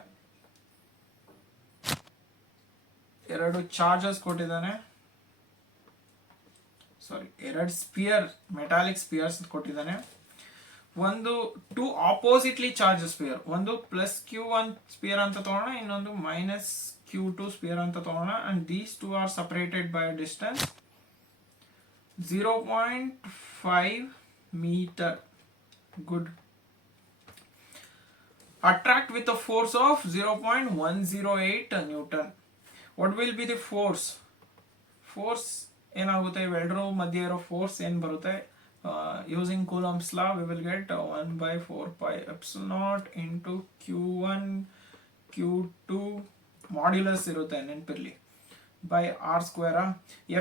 ಎರಡು ಸ್ಪಿಯರ್, ಮೆಟಾಲಿಕ್ ಸ್ಪಿಯರ್ಸ್ ಕೊಟ್ಟಿದ್ದಾನೆ. ಒಂದು ಟೂ ಆಪೋಸಿಟ್ಲಿ ಚಾರ್ಜ್ ಸ್ಪಿಯರ್, ಒಂದು ಪ್ಲಸ್ Q1 ಸ್ಪಿಯರ್ ಅಂತ ತಗೋಣ, ಇನ್ನೊಂದು ಮೈನಸ್ Q2 ಸ್ಪಿಯರ್ ಅಂತ ತಗೋಣ. And these two R separated by a distance 0.5 meter. Good. Attract with a force of 0.108 Newton. What will be the force? Force ಏನಾಗುತ್ತೆ, ಇವೆರಡರ ಮಧ್ಯೆ ಇರೋ ಫೋರ್ಸ್ ಏನು ಬರುತ್ತೆ, using coulombs law we will get 1/4 pi epsilon naught into Q1 Q2 modulus ಇರುತ್ತೆ ನೆನಪಿರ್ಲಿ by r square.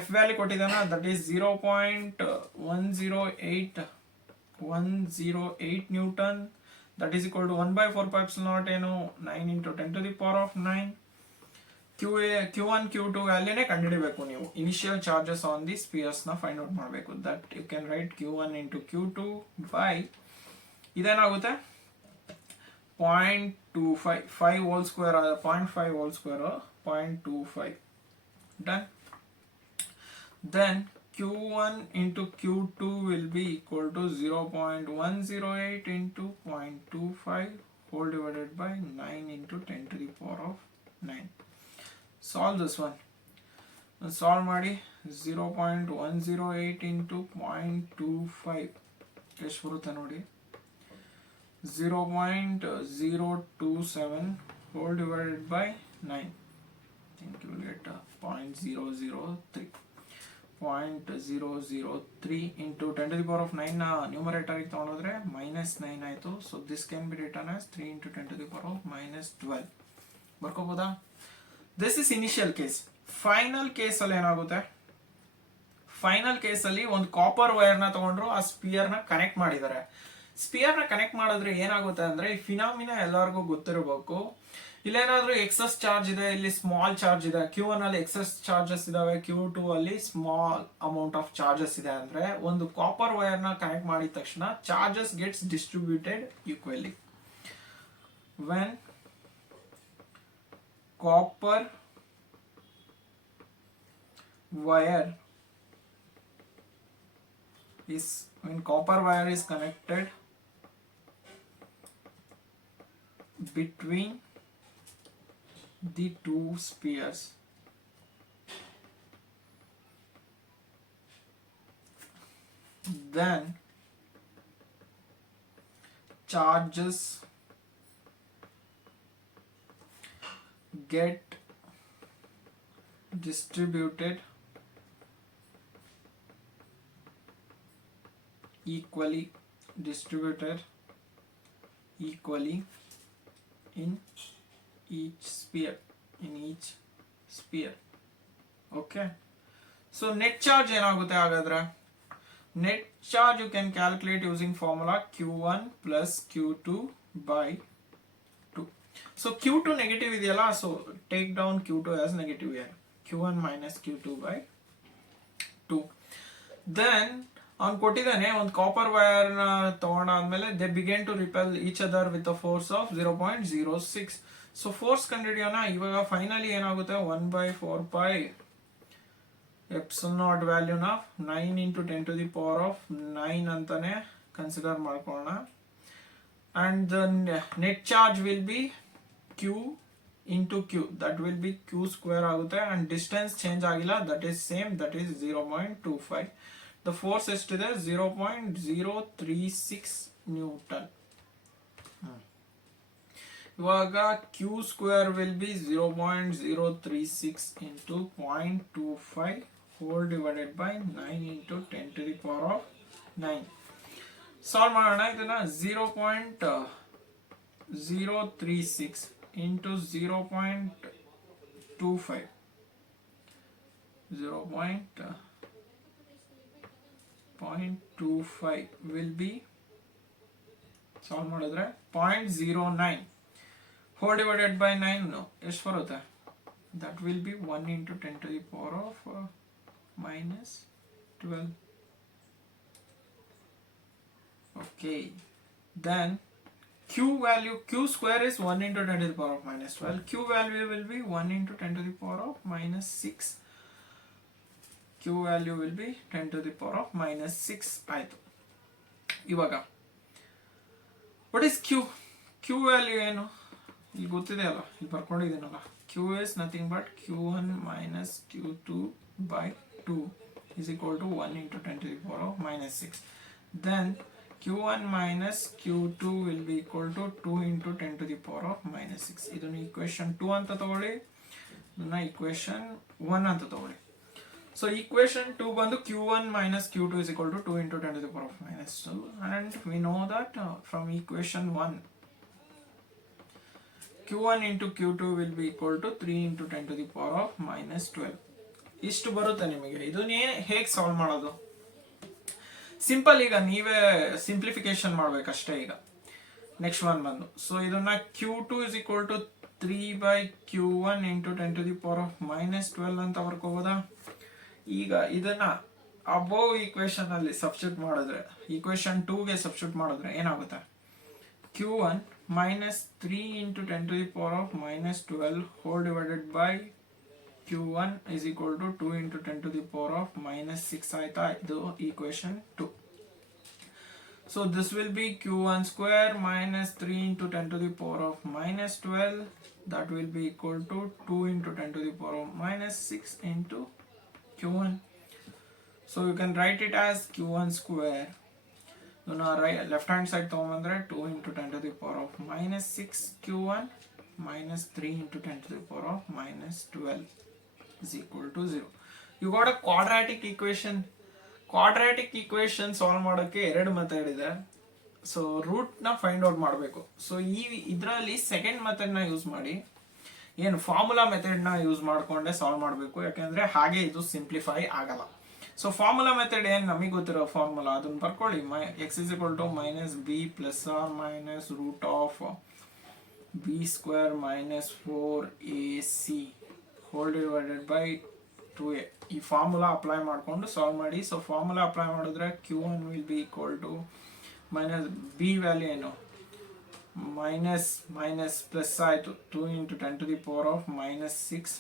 F value ಕೊಟ್ಟಿದ್ದಾನ, that is 0.108 Newton. That is equal to 1/4 pi epsilon naught ಏನು 9 into 10 to the power of 9. Q1 Q2 ವ್ಯಾಲ್ಯೂನೇ ಕಂಡುಹಿಡಬೇಕು ನೀವು. Initial charges on the spheres ನ find out ಮಾಡಬೇಕು. That you can write Q1 into Q2 by ಇದೇನಾಗುತ್ತೆ 0.25 5 whole square 0.5 whole square 0.25. Done. Then Q1 into Q2 will be equal to 0.108 into 0.25 whole divided by 9 into 10 to the power of 9. Solve this one. Solve ಮಾಡಿ 0.108 into 0.25 ಎಷ್ಟು ಬರುತ್ತೆ ನೋಡಿ, 0.027 whole divided by 9. I think you will get 0.003 into 10 to the power of 9 ನ numerator ತಗೊಂಡ್ರೆ -9 ಆಯಿತು. So this can be written as 3 into 10 to the power of -12. ಬರ್ಕೋಬೋದಾ? This is initial case. Final ಕೇಸಲ್ಲಿ ಏನಾಗುತ್ತೆ, final ಕೇಸಲ್ಲಿ ಒಂದು copper ವೈರ್ನ ತಗೊಂಡ್ರು, ಆ ಸ್ಪಿಯರ್ನ ಕನೆಕ್ಟ್ ಮಾಡಿದ್ದಾರೆ. ಸ್ಪಿಯರ್ನ ಕನೆಕ್ಟ್ ಮಾಡಿದ್ರೆ ಏನಾಗುತ್ತೆ ಅಂದ್ರೆ, ಈ ಫಿನಾಮಿನಾ ಎಲ್ಲರಿಗೂ ಗೊತ್ತಿರಬೇಕು. ಇಲ್ಲೇನಾದ್ರೂ ಎಕ್ಸಸ್ ಚಾರ್ಜ್ ಇದೆ, ಇಲ್ಲಿ ಸ್ಮಾಲ್ ಚಾರ್ಜ್ ಇದೆ. Q1 ಅಲ್ಲಿ ಎಕ್ಸಸ್ ಚಾರ್ಜಸ್ ಇದಾವೆ, Q2 ಅಲ್ಲಿ ಸ್ಮಾಲ್ ಅಮೌಂಟ್ ಆಫ್ ಚಾರ್ಜಸ್ ಇದೆ ಅಂದ್ರೆ, ಒಂದು ಕಾಪರ್ ವೈರ್ ನ ಕನೆಕ್ಟ್ ಮಾಡಿದ ತಕ್ಷಣ charges gets distributed equally. When copper wire is connected between the two spheres, then charges get distributed equally in each sphere. Okay, so net charge ಏನಾಗುತ್ತೆ ಹಾಗಾದ್ರೆ? Net charge you can calculate using formula Q1 plus Q2 by 2. So Q2 negative ಇದೆಯಲ್ಲ, so take down Q2 as negative here. Q1 minus Q2 by 2. Then ಅವ್ನು ಕೊಟ್ಟಿದ್ದಾನೆ ಒಂದು copper wire ನ ತಗೊಂಡಾದ್ಮೇಲೆ they began to repel each other with a force of 0.06. So force ಕಂಡುಹಿಡಿಯೋಣ. ಇವಾಗ finally ಏನಾಗುತ್ತೆ, 1/4 pi epsilon naught ವ್ಯಾಲ್ಯೂನ 9 into 10 to the power of 9 ಅಂತಾನೆ consider ಮಾಡ್ಕೊಳ್ಳೋಣ. and the net charge will be q into q, that will be q square ಆಗುತ್ತೆ, and distance change ಆಗಿಲ್ಲ, that is same, that is 0.25. the force ಎಷ್ಟಿದೆ 0.036 Newton. ಇವಾಗ q square will be 0.036 into 0.25 whole divided by 9 into 10 to the power of 9. Solve ಮಾಡೋಣ ಇದನ್ನ. 0.036 into 0.25 0.25 will be, solve ಮಾಡಿದ್ರೆ 0.09 whole divided by 9 ಎಷ್ಟು ಬರುತ್ತೆ, that will be 1 into 10 to the power of minus 12. okay, then q value, q square is 1 into 10 to the power of minus 12, q value will be 1 into 10 to the power of minus 6, q value will be 10 to the power of minus 6 ಆಯಿತು. ಇವಾಗ what is q, q value ಏನು ಇಲ್ಲಿ ಗೊತ್ತಿದೆ ಅಲ್ಲ, ಇಲ್ಲಿ ಬರ್ಕೊಂಡಿದ್ದೀನಲ್ಲ, q is nothing but q1 minus q2 by 2 is equal to 1 into 10 to the power of minus 6. then q1 minus q2 will be equal to 2 into 10 to the power of minus 6. ಇದನ್ನು equation 2 ಅಂತ ತಗೊಳ್ಳಿ, ಇದನ್ನ equation 1 ಅಂತ ತಗೊಳ್ಳಿ. so equation 2 ಬಂದು q1 minus q2 is equal to 2 into 10 to the power of minus 2, and we know that from equation 1 q1 into q2 will be equal to 3 into 10 to the power of minus 12. ಇಷ್ಟು ಬರುತ್ತೆ ನಿಮಗೆ. ಇದನ್ನೇ ಹೇಗೆ solve ಮಾಡೋದು, simple, ಈಗ ನೀವೇ simplification ಮಾಡ್ಬೇಕಷ್ಟೇ. ಈಗ next one ಬಂದು, ಸೊ ಇದನ್ನ q2 is equal to 3 by q1 into 10 to the power of minus 12 ಅಂತ ಬರ್ಕೋಬೋದಾ. ಈಗ ಇದನ್ನ ಅಬೋವ್ ಈಕ್ವೇಶನ್ ಅಲ್ಲಿ ಸಬ್ಸ್ಟಿಟ್ಯೂಟ್ ಮಾಡಿದ್ರೆ, ಈಕ್ವೇಶನ್ 2ಗೆ ಸಬ್ಸ್ಟಿಟ್ಯೂಟ್ ಮಾಡಿದ್ರೆ ಏನಾಗುತ್ತೆ, q1 minus 3 into 10 to the power of minus 12 whole divided by q1 is equal to 2 into 10 to the power of minus 6 ಆಯ್ತಾ, ಇದು equation 2. so this will be q1 square minus 3 into 10 to the power of minus 12, that will be equal to 2 into 10 to the power of minus 6 into q1. so you can write it as q1 square, left hand side ತಗೊಂಡ್ಬಂದ್ರೆ 2 into 10 to the power of minus 6 q1 minus 3 into 10 to the power of minus 12 is equal to 0. you got a quadratic equation. quadratic equation solve ಮಾಡೋಕ್ಕೆ ಎರಡು method ಇದೆ. So root ನ find out ಮಾಡಬೇಕು. So ಇದರಲ್ಲಿ second method ನ use ಮಾಡಿ, ಏನು formula method ನ ಯೂಸ್ ಮಾಡಿಕೊಂಡೆ ಸಾಲ್ವ್ ಮಾಡಬೇಕು, ಯಾಕೆಂದ್ರೆ ಹಾಗೆ ಇದು ಸಿಂಪ್ಲಿಫೈ ಆಗಲ್ಲ. ಸೊ ಫಾರ್ಮುಲಾ ಮೆಥಡ್ ಏನು ನಮಗೆ ಗೊತ್ತಿರೋ ಫಾರ್ಮುಲಾ ಅದನ್ನ ಬರ್ಕೊಳ್ಳಿ. x is equal to minus b plus or minus root of b square minus 4ac whole divided by 2a. ಈ ಫಾರ್ಮುಲಾ ಅಪ್ಲೈ ಮಾಡಿಕೊಂಡು ಸಾಲ್ವ್ ಮಾಡಿ. ಸೊ ಫಾರ್ಮುಲಾ ಅಪ್ಲೈ ಮಾಡಿದ್ರೆ q1 will be equal to minus b value ಏನು, minus plus ಆಯಿತು 2 into 10 to the power of minus 6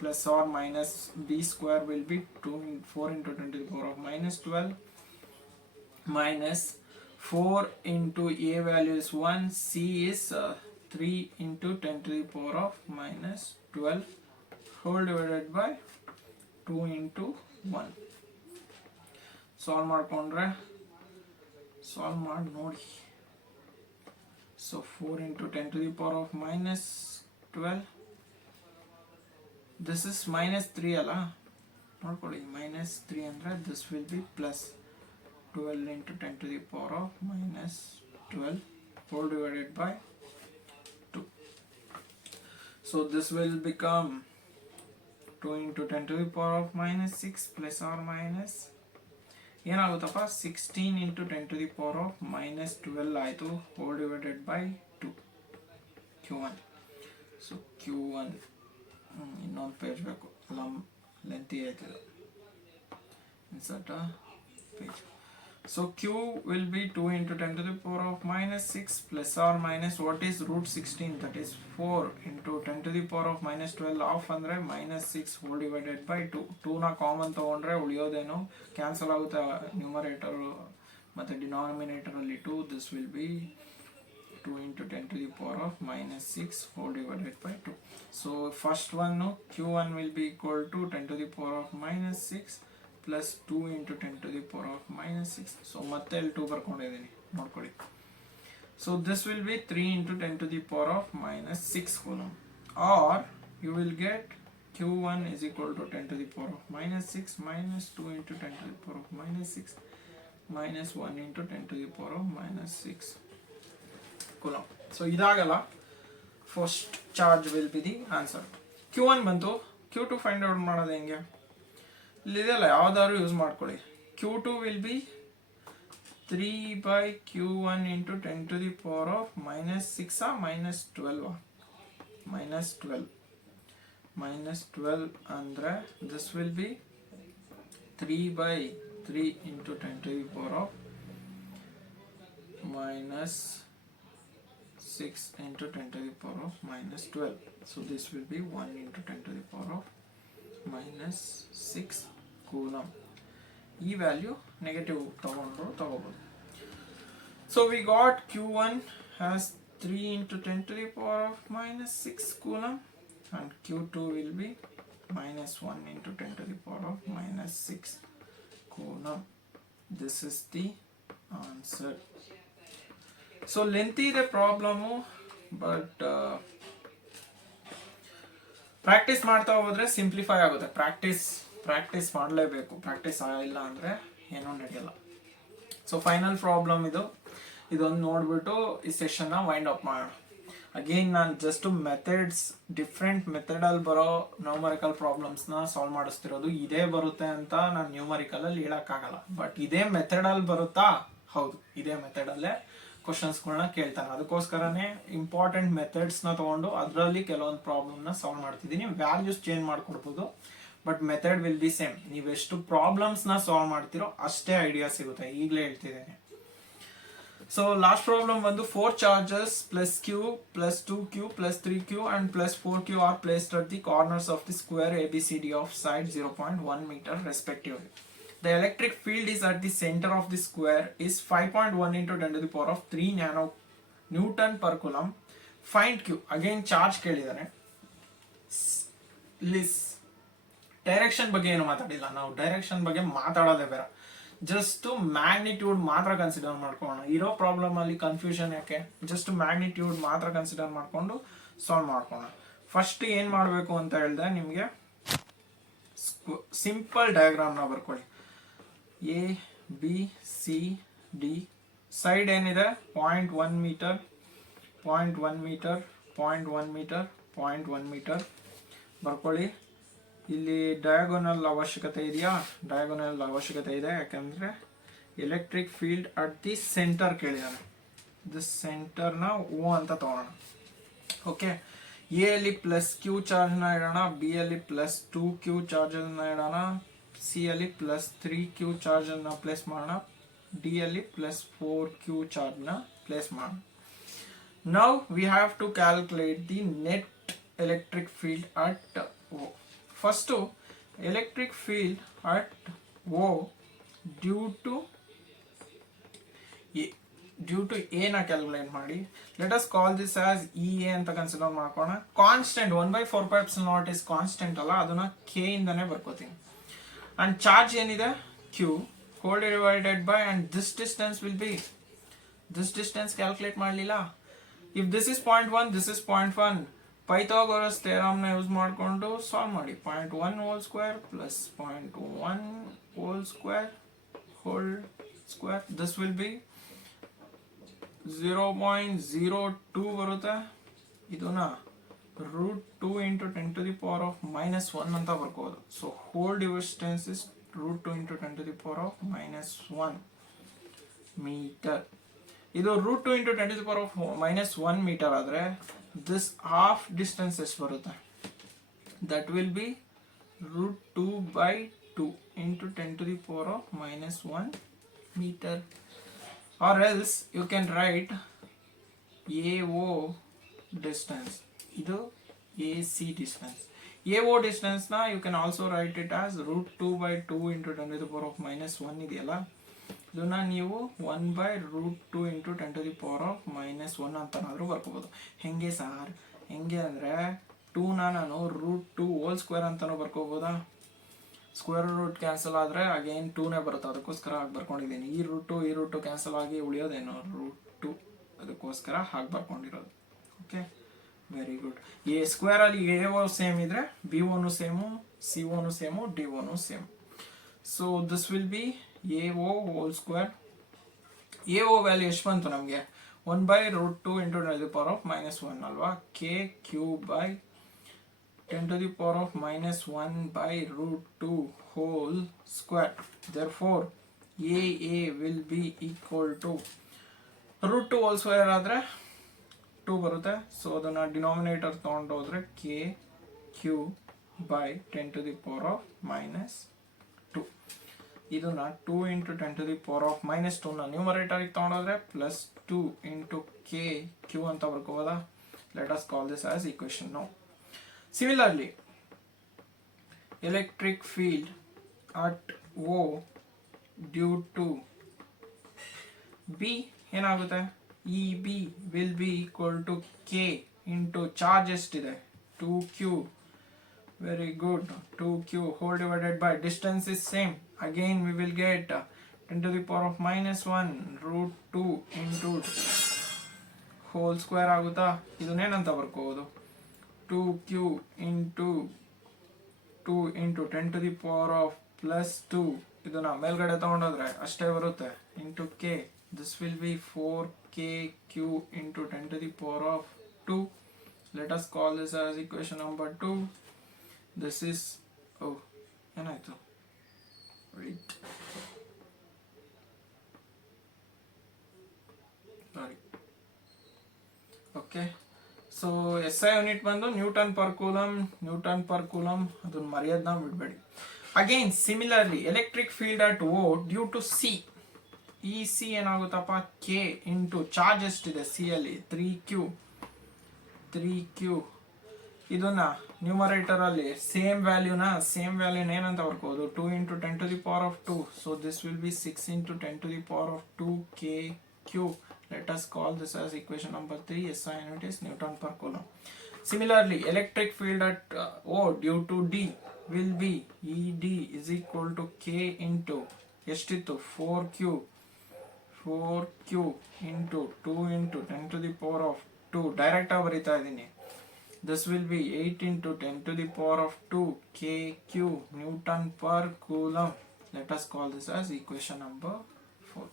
plus or minus b square will be 4 into 10 to the power of minus 12 minus 4 into a value is 1, c is 3 into 10 to the power of minus 12 whole divided by 2 into 1. Solve ಮಾಡಿಕೊಂಡ್ರೆ solve ಮಾಡಿ ನೋಡಿ. So 4 into 10 to the power of minus 12, this is minus 3 ಅಲ್ಲ, ನೋಡ್ಕೊಳ್ಳಿ minus 3 ಅಂದರೆ this will be plus 12 into 10 to the power of minus 12 whole divided by 2. so this will become 2 into 10 to the power of minus 6 plus or minus ಏನಾಗುತ್ತಪ್ಪ 16 into 10 to the power of minus 12 ಆಯಿತು whole divided by 2 q1. So q1 ಇನ್ನೊಂದು page ಬೇಕು, lengthy ಆಯ್ತಿದೆ, insert page. So q will be 2 into 10 to the power of minus 6 plus or minus what is root 16, that is 4 into 10 to the power of minus 12 half ಅಂದರೆ minus 6 whole divided by 2. 2ನ common ತಗೊಂಡ್ರೆ ಉಳಿಯೋದೇನು cancel ಆಗುತ್ತೆ numerator ಮತ್ತು denominator ಅಲ್ಲಿ 2. This will be 2 into 10 to the power of minus 6 whole divided by 2. So first one, no, q1 will be equal to 10 to the power of minus 6 plus 2 into 10 to the power of minus 6. So ಮತ್ತೆ ಇಲ್ಲಿ 2 ಬರ್ಕೊಂಡಿದ್ದೀನಿ ನೋಡ್ಕೊಳ್ಳಿ. So this will be 3 into 10 to the power of minus 6 coulomb, or you will get q1 is equal to 10 to the power of minus 6 minus 2 into 10 to the power of minus 6 minus 1 into 10 to the power of minus 6 coulomb. So idagala first charge will be the answer. q1 ಬಂತು, q2 find out ಮಾಡೋದು ಹೆಂಗೆ? ಇಲ್ಲಿದೆಯಲ್ಲ, ಯಾವ್ದಾದ್ರು use ಮಾಡ್ಕೊಳ್ಳಿ. q2 will be 3 by q1 into 10 to the power of minus 6 or minus 12. Minus 12. Minus 12 andre this will be 3 by 3 into 10 to the power of minus 6 into 10 to the power of minus 12. So this will be 1 into 10 to the power of minus 6 coulomb. ಈ value negative ತಗೋಬಹುದು. So we got q1 has 3 into 10 to the power of minus 6 coulomb and q2 will be minus 1 into 10 to the power of minus 6 coulomb. This is the answer. So lengthy ಇದೆ problem, but practice ಮಾಡ್ತಾ ಹೋದ್ರೆ simplify ಆಗುತ್ತೆ. Practice ಮಾಡಲೇಬೇಕು. Practice ಆಗಿಲ್ಲ ಅಂದರೆ ಏನೂ ನಡೆಯಲ್ಲ. So final problem ಇದೊಂದು ನೋಡ್ಬಿಟ್ಟು ಈ ಸೆಷನ್ನ ವೈಂಡ್ ಅಪ್ ಮಾಡೋಣ. ಅಗೇನ್ ನಾನು ಜಸ್ಟ್ ಮೆಥಡ್ಸ್, ಡಿಫ್ರೆಂಟ್ ಮೆಥಡಲ್ಲಿ ಬರೋ ನ್ಯೂಮರಿಕಲ್ ಪ್ರಾಬ್ಲಮ್ಸ್ನ ಸಾಲ್ವ್ ಮಾಡಿಸ್ತಿರೋದು. ಇದೇ ಬರುತ್ತೆ ಅಂತ ನಾನು ನ್ಯೂಮರಿಕಲಲ್ಲಿ ಹೇಳೋಕ್ಕಾಗಲ್ಲ, ಬಟ್ ಇದೇ ಮೆಥಡಲ್ಲಿ ಬರುತ್ತಾ? ಹೌದು, ಇದೇ ಮೆಥಡಲ್ಲೇ ಕ್ವಶನ್ಸ್ಗಳನ್ನ ಕೇಳ್ತಾನೆ. ಅದಕ್ಕೋಸ್ಕರನೇ ಇಂಪಾರ್ಟೆಂಟ್ ಮೆಥಡ್ಸ್ನ ತೊಗೊಂಡು ಅದರಲ್ಲಿ ಕೆಲವೊಂದು ಪ್ರಾಬ್ಲಮ್ನ ಸಾಲ್ವ್ ಮಾಡ್ತಿದ್ದೀನಿ. ವ್ಯಾಲ್ಯೂಸ್ ಚೇಂಜ್ ಮಾಡ್ಕೊಡ್ಬೋದು, but method will be same. ನೀವೆಷ್ಟು ಪ್ರಾಬ್ಲಮ್ಸ್ನ ಸಾಲ್ವ್ ಮಾಡ್ತಿರೋ ಅಷ್ಟೇ ಐಡಿಯಾ ಸಿಗುತ್ತೆ, ಈಗಲೇ ಹೇಳ್ತಿದ್ದೇನೆ. ಸೊ ಲಾಸ್ಟ್ ಪ್ರಾಬ್ಲಮ್ ಬಂದು 4 charges plus q plus 2q plus 3q and plus 4q are placed at the corners of the square ABCD of side 0.1 meter respectively. The electric field is at the center of the square is 5.1 into 10 to the power of 3 nano Newton per coulomb. Find q. Again charge ಕೇಳಿದಾನೆ. Direction ಬಗ್ಗೆ ಏನು ಮಾತಾಡಿಲ್ಲ ನಾವು. Direction ಬಗ್ಗೆ ಮಾತಾಡೋದೇ ಬೇಡ, just magnitude ಮಾತ್ರ consider ಮಾಡ್ಕೊಳ್ಳೋಣ. ಇರೋ ಪ್ರಾಬ್ಲಮ್ ಅಲ್ಲಿ ಕನ್ಫ್ಯೂಷನ್ ಯಾಕೆ? ಜಸ್ಟ್ ಮ್ಯಾಗ್ನಿಟ್ಯೂಡ್ ಮಾತ್ರ ಕನ್ಸಿಡರ್ ಮಾಡ್ಕೊಂಡು ಸಾಲ್ವ್ ಮಾಡ್ಕೊಳ್ಳೋಣ. ಫಸ್ಟ್ ಏನ್ ಮಾಡಬೇಕು ಅಂತ ಹೇಳಿದ್ರೆ, ನಿಮಗೆ ಸಿಂಪಲ್ ಡಯಾಗ್ರಾಮ್ನ ಬರ್ಕೊಳ್ಳಿ. A B C D side ಏನಿದೆ 0.1 ಮೀಟರ್ 0.1 ಮೀಟರ್ 0.1 ಮೀಟರ್ 0.1 ಮೀಟರ್ ಬರ್ಕೊಳ್ಳಿ. ಇಲ್ಲಿ ಡಯಾಗೋನಲ್ ಅವಶ್ಯಕತೆ ಇದೆಯಾ? ಡಯಾಗೋನಲ್ ಅವಶ್ಯಕತೆ ಇದೆ, ಯಾಕಂದ್ರೆ electric field at the centre ಕೇಳಿದಾನೆ. ದಿಸ್ ಸೆಂಟರ್ನ ಓ ಅಂತ ತಗೋಣ. ಓಕೆ, ಎ ಅಲ್ಲಿ ಪ್ಲಸ್ ಕ್ಯೂ ಚಾರ್ಜ್ನ ಇಡೋಣ, ಬಿ ಅಲ್ಲಿ ಪ್ಲಸ್ 2q ಚಾರ್ಜನ್ನ ಇಡೋಣ, ಸಿ ಅಲ್ಲಿ ಪ್ಲಸ್ 3q ಚಾರ್ಜನ್ನ ಪ್ಲೇಸ್ ಮಾಡೋಣ, ಡಿ ಅಲ್ಲಿ ಪ್ಲಸ್ 4q ಚಾರ್ಜ್ನ ಪ್ಲೇಸ್ ಮಾಡೋಣ. Now we have to calculate the net electric field at O. First electric field at O due to A ನ ಕ್ಯಾಲ್ಕುಲೇಟ್ ಮಾಡಿ. Let us call this as E A ಅಂತ consider ಮಾಡ್ಕೋಣ. Constant 1/4πε0 is constant ಅಲ್ಲ, ಅದನ್ನ K ಇಂದಾನೆ ಬರ್ಕೋತೀನಿ. And charge ಏನಿದೆ Q whole divided by, and this distance will be, this distance calculate ಮಾಡಲಿಲ್ಲ. If this is 0.1, this is 0.1, Pythagoras ಥಿಯರಮ್ನ use ಮಾಡಿಕೊಂಡು ಸಾಲ್ವ್ ಮಾಡಿ. 0.1 whole square plus 0.1 whole square whole square, this will be 0.02 ಬರುತ್ತೆ. ಇದನ್ನ √2 into 10 to the power of -1 ಅಂತ ಬರ್ಕೋದು. So whole distance is √2 into 10 to the power of -1 metre. ಇದು √2 into 10 to the power of -1 metre ಆದ್ರೆ this half distance ಎಷ್ಟು ಬರುತ್ತೆ? That will be √2/2 into 10 to the power of -1 meter. Or else you can write AO distance. Idu AC distance. AO distance na you can also write it as √2/2 into 10 to the power of -1 ಇದೆಯಲ್ಲ, ಇದನ್ನ ನೀವು 1/√2 into 10⁻⁻1 ಅಂತನಾದರೂ ಬರ್ಕೋಬೋದು. ಹೆಂಗೆ sir? ಹೆಂಗೆ ಅಂದರೆ 2ನ ನಾನು √2² ಅಂತಲೂ ಬರ್ಕೋಬೋದಾ? Square root cancel ಆದರೆ again 2ನೇ ಬರುತ್ತೆ, ಅದಕ್ಕೋಸ್ಕರ ಹಾಗೆ ಬರ್ಕೊಂಡಿದ್ದೀನಿ. ಈ ರೂಟು ಕ್ಯಾನ್ಸಲ್ ಆಗಿ ಉಳಿಯೋದೇನು √2, ಅದಕ್ಕೋಸ್ಕರ ಹಾಗೆ ಬರ್ಕೊಂಡಿರೋದು. Okay, very good. ಎ ಸ್ಕ್ವೇರಲ್ಲಿ ಎ ಸೇಮ್ ಇದ್ರೆ ಬಿ ಒನು ಸೇಮು, ಸಿ ಒನು ಸೇಮು, ಡಿ ಒನು same. So this will be AO². AO value ಎಷ್ಟು ಬಂತು ನಮಗೆ? 1/√2 ಇಂಟು 10⁻⁻1 ಅಲ್ವಾ? KQ/10⁻⁻1/√2 whole square. Therefore AA will be equal to √2 whole square ಆದರೆ 2 ಬರುತ್ತೆ. ಸೊ ಅದನ್ನು ಡಿನಾಮಿನೇಟರ್ ತೊಗೊಂಡೋದ್ರೆ KQ/10⁻⁻2. ಇದನ್ನ 2 ಇಂಟು 10⁻⁻2ನ ನ್ಯೂಮರೇಟರಿಗೆ ತೊಗೊಂಡೋದ್ರೆ +2 ಇಂಟು KQ ಅಂತ ಬರ್ಕೋಬೋದಾ? Let us call this as equation now. Similarly electric field at O due to B ಏನಾಗುತ್ತೆ? EB will be equal to K into charge ಎಷ್ಟಿದೆ? 2Q. Very good. 2Q whole divided by distance is same. Again we will get 10⁻⁻1 √2 into whole square ಆಗುತ್ತಾ? ಇದನ್ನೇನಂತ ಬರ್ಕೋಬೋದು? 2Q into 2 into 10⁻+2. ಇದನ್ನ ಮೇಲ್ಗಡೆ ತಗೊಂಡೋದ್ರೆ ಅಷ್ಟೇ ಬರುತ್ತೆ into K. This will be 4KQ into 10⁻2. Let us call this as equation number 2. This is ಏನಾಯ್ತು? Wait. Sorry. Okay. So SI unit ಬಂದು newton per coulomb. ಅದನ್ನ ಮರೆಯೋದನ್ನ ಬಿಡಬೇಡಿ. Again similarly electric field at O due to C. ಈ C ಏನಾಗುತ್ತಪ್ಪ? K into charge ಎಷ್ಟಿದೆ C ಅಲ್ಲಿ? 3Q. ಇದನ್ನ ನ್ಯೂಮರೇಟರ್ ಅಲ್ಲಿ ಸೇಮ್ ವ್ಯಾಲ್ಯೂನ ಏನಂತ ಬರ್ಕೋದು? 2 into 10⁻2. So this will be 6 into 10⁻2 KQ. Let us call this as equation number 3. SI unit is Newton per coulomb. Similarly, electric field at O due to D will be ED is equal to K into ಎಷ್ಟಿತ್ತು? 4Q into 2 into 10⁻2. Direct ಆಗಿ ಬರೀತಾ ಇದ್ದೀನಿ. This will be 8 into 10⁻2 KQ Newton per coulomb. Let us call this as equation number 4.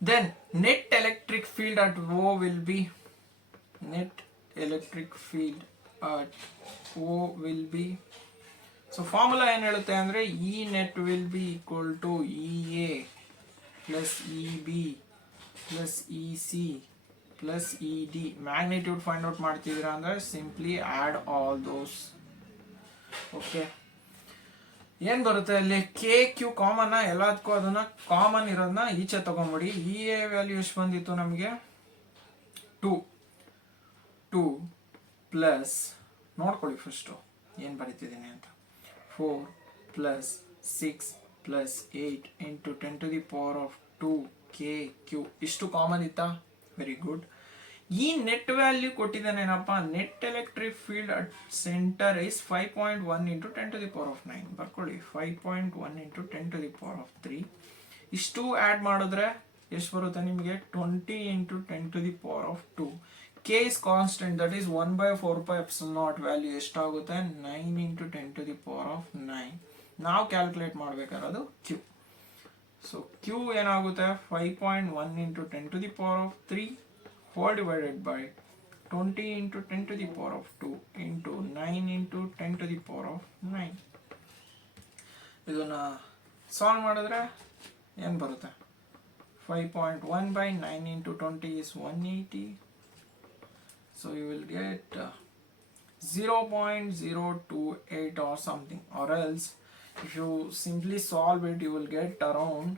Then net electric field at O will be so formula ಏನು ಹೇಳುತ್ತೆ ಅಂದರೆ E net will be equal to EA plus EB plus EC plus ED. Magnitude find out ಮಾಡ್ತಿದ್ದೀರಾ ಅಂದರೆ simply add all those. Okay, ಏನು ಬರುತ್ತೆ ಅಲ್ಲಿ? KQ ಕಾಮನ್ನ ಎಲ್ಲದಕ್ಕೂ ಅದನ್ನ ಕಾಮನ್ ಇರೋದನ್ನ ಈಚೆ ತಗೊಂಬಿಡಿ. EA ವ್ಯಾಲ್ಯೂ ಎಷ್ಟು ಬಂದಿತ್ತು ನಮಗೆ? 2 ಪ್ಲಸ್ ನೋಡ್ಕೊಳ್ಳಿ ಫಸ್ಟು ಏನು ಬರೀತಿದ್ದೀನಿ ಅಂತ. 4 ಪ್ಲಸ್ 6 ಪ್ಲಸ್ 8 ಇಂಟು 10⁻2 KQ. ಇಷ್ಟು ಕಾಮನ್ ಇತ್ತಾ? Very good. ಈ ನೆಟ್ ವ್ಯಾಲ್ಯೂ ಕೊಟ್ಟಿದ್ದಾನೇನಪ್ಪ? Net electric field at centre is 5.1 into 10⁻9. ಬರ್ಕೊಳ್ಳಿ, 5.1 ಇಂಟು 10⁻3. ಇಷ್ಟು ಆ್ಯಡ್ ಮಾಡಿದ್ರೆ ಎಷ್ಟು ಬರುತ್ತೆ ನಿಮಗೆ? 20 into 10⁻2. K is constant, that is 1/4πε0. Value ಎಷ್ಟಾಗುತ್ತೆ? 9 ಇಂಟು 10⁻9. ನಾವು ಕ್ಯಾಲ್ಕುಲೇಟ್ ಮಾಡಬೇಕಾಗಿರೋದು Q. ಸೊ Q ಏನಾಗುತ್ತೆ? 5.1 into 10⁻3 whole divided by 20 into 10⁻2 into 9 into 10⁻9. ಇದನ್ನ ಸಾಲ್ವ್ ಮಾಡಿದ್ರೆ ಏನು ಬರುತ್ತೆ? 5.1 by 9 into 20 is 180. So you will get 0.028 or something, or else if you simply solve it you will get around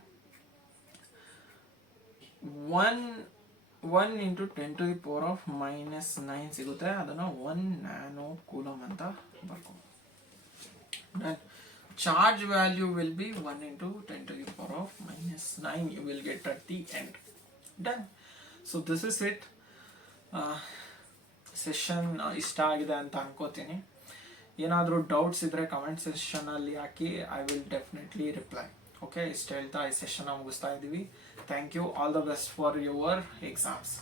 1 into 10⁻⁻9 ಸಿಗುತ್ತೆ. ಅದನ್ನು 1 nano coulomb ಅಂತ ಬರ್ಕೊ. Charge value will be 1 into 10⁻⁻⁻. power of -9 you will get at the end. Done. So this is it. Session ಇಷ್ಟ ಆಗಿದೆ ಅಂತ ಅನ್ಕೋತೀನಿ. ಏನಾದರೂ doubts ಇದ್ದರೆ ಕಮೆಂಟ್ ಸೆಷನಲ್ಲಿ ಹಾಕಿ, I will definitely reply. Okay, ಇಷ್ಟು ಹೇಳ್ತಾ ಈ ಸೆಷನ್ನ ಮುಗಿಸ್ತಾ ಇದ್ದೀವಿ. Thank you. All the best for your exams.